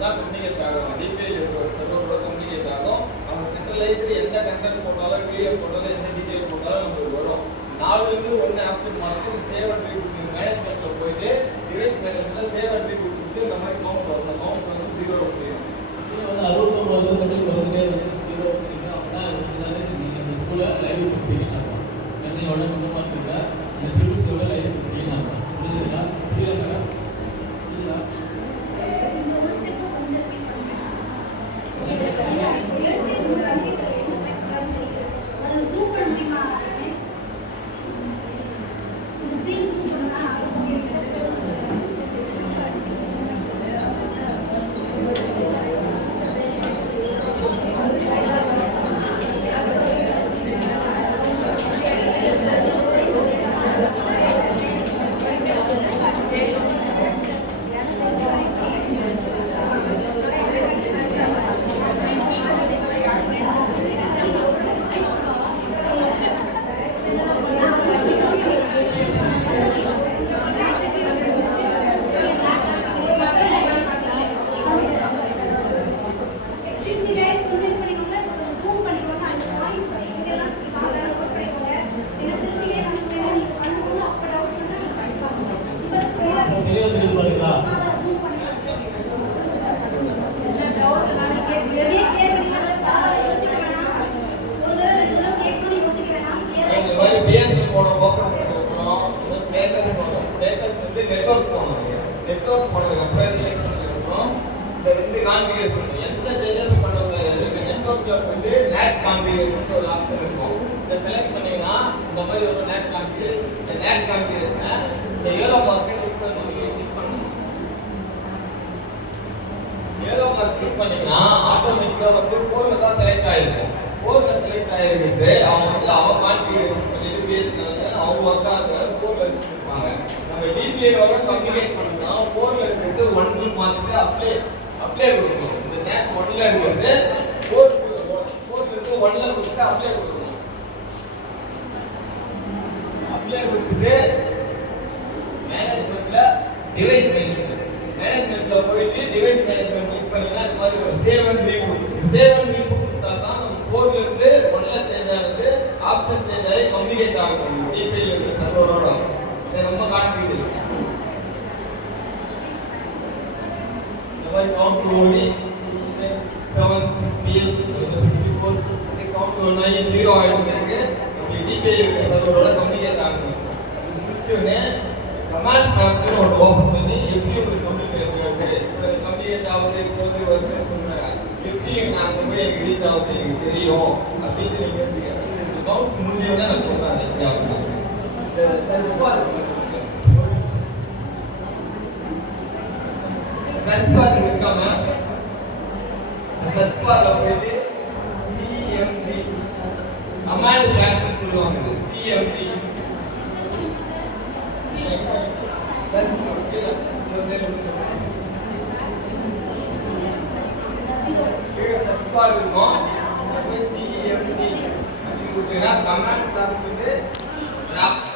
தான் கம்யூனிகேட் ஆகும். டிபிஐ கூட கம்யூனிகேட் ஆகும். நம்ம சென்ட்ரலைஸ்டு எந்த கண்டென்ட் போட்டாலும் வீடியோ போட்டாலும் எந்த டீட்டெயில் போட்டாலும் நமக்கு வரும். 4லிருந்து 1 ஆப்ஷன் மாற்றும் சேவன் ரீபூட் மேனேஜ்மெண்ட்ல போயிட்டு டிவைஸ் மேனேஜ்மெண்ட்ல சேவன் ரீபூட் கொடுத்து இந்த மாதிரி கவுண்ட் வரும். அந்த கவுண்ட் 0 முடியும். இது 69 கட்டி வருதுலே 0 அப்படின்னா அப்படின்னா நீங்கள் இந்த ஸ்கூலில் லைவ் கொடுப்பீங்கன்னு அர்த்தம். சென்னையோட முக்கியமாக இருக்க இந்த பிரின்ஸோட லைவ் கொடுப்பீங்கன்னு அர்த்தம். புரியுதுங்களா? புரியல மேடம்? புரியுதா? நெட்வொர்க் போனதுக்கு அப்புறம் ரிலேட் பண்ணதுக்கப்புறம் இந்த 2 கான்ஃபிகரேஷன் எந்த சேஞ்சஸ் பண்ணுறது நெட்வொர்க்ல வந்து நேட் கான்ஃபிகரேஷன் ஒரு ஆப்ஷன் இருக்கும். இதை செலக்ட் பண்ணீங்கன்னா இந்த மாதிரி ஒரு நேட் கான்ஃபிகரேஷன். இந்த நேட் கான்ஃபிகரேஷனை இந்த ஏரோ மார்க்கை கிளிக் பண்ணணும். ஏரோ மார்க் கிளிக் பண்ணீங்கன்னா ஆட்டோமேட்டிக்கா வந்து போர்ல தான் செலக்ட் ஆயிருக்கும். போர்ல செலக்ட் ஆயிருக்குது அவன் கான்ஃபிகரேஷன் பண்ணிட்டு பேசினாங்க அவங்க ஒர்க்காக போர்ல வச்சிருப்பாங்க. நம்ம டிபிஐயோட கம்யூனிகேட் பண்ணா போர்ல இருக்கிறது 1 மார்க்கு அப்ளை கொடுக்கணும். இந்த நேட் 1ல இருக்கிறது போர்ல இருக்கு 1ல கொடுத்து அப்ளை கொடுக்கணும். அப்ளை கொடுத்துட்டு மேனேஜ்மென்ட்ல டிவைஸ் மேனேஜ்மென்ட்ல போயிட்டு டிவைஸ் மேனேஜ்மென்ட் கிளிக் பண்ணினா இந்த மாதிரி ஒரு சேவ் அண்ட் ரீபூட் கொடுத்தா தான் நம்ம போர்ல இருந்து 1ல சேஞ்ச் ஆகுது ஆப்ஷன் சேஞ்ச் ஆகி கம்யூனிகேட் ஆகும் டிபிஐல இருக்கிற சர்வரோட. ரொம்ப கான்ஃபிகரேஷன் இந்த மாதிரி கவுண்ட் ஓடி 7 PL 64 கவுண்ட் ஓடி 0 ஆயிடுச்சு. நம்ம டிபிஐ இருக்கிற சர்வரோட கம்யூனிகேட் ஆகும். முடிச்சோடனே கமாண்ட் ப்ராம்ப்ட்னு ஒன்று ஓப்பன் பண்ணி எப்படி ஒரு கம்யூனிகேட் ஆகுது போது வருதுன்னு சொல்றாங்க. எப்படி நாங்கள் போய் எனக்கு ரீச் ஆகுது எனக்கு தெரியும் அப்படின்னு நீங்க கேட்குறீங்க. கவுண்ட் முடிஞ்சோடனே நான் சொல்றேன். சர்ச் இருக்காம சர்ச் பார்ல போயிட்டு சிஎம்டி கமாண்ட் ப்ராம்ப்ட் சொல்லுவாங்க. சிஎம்டி சர்ச் கீழே சர்ச் பார் இருக்கும். சிஎம்டி அப்படின்னு கொடுத்தீங்கன்னா கமாண்ட் ப்ராம்ப்ட்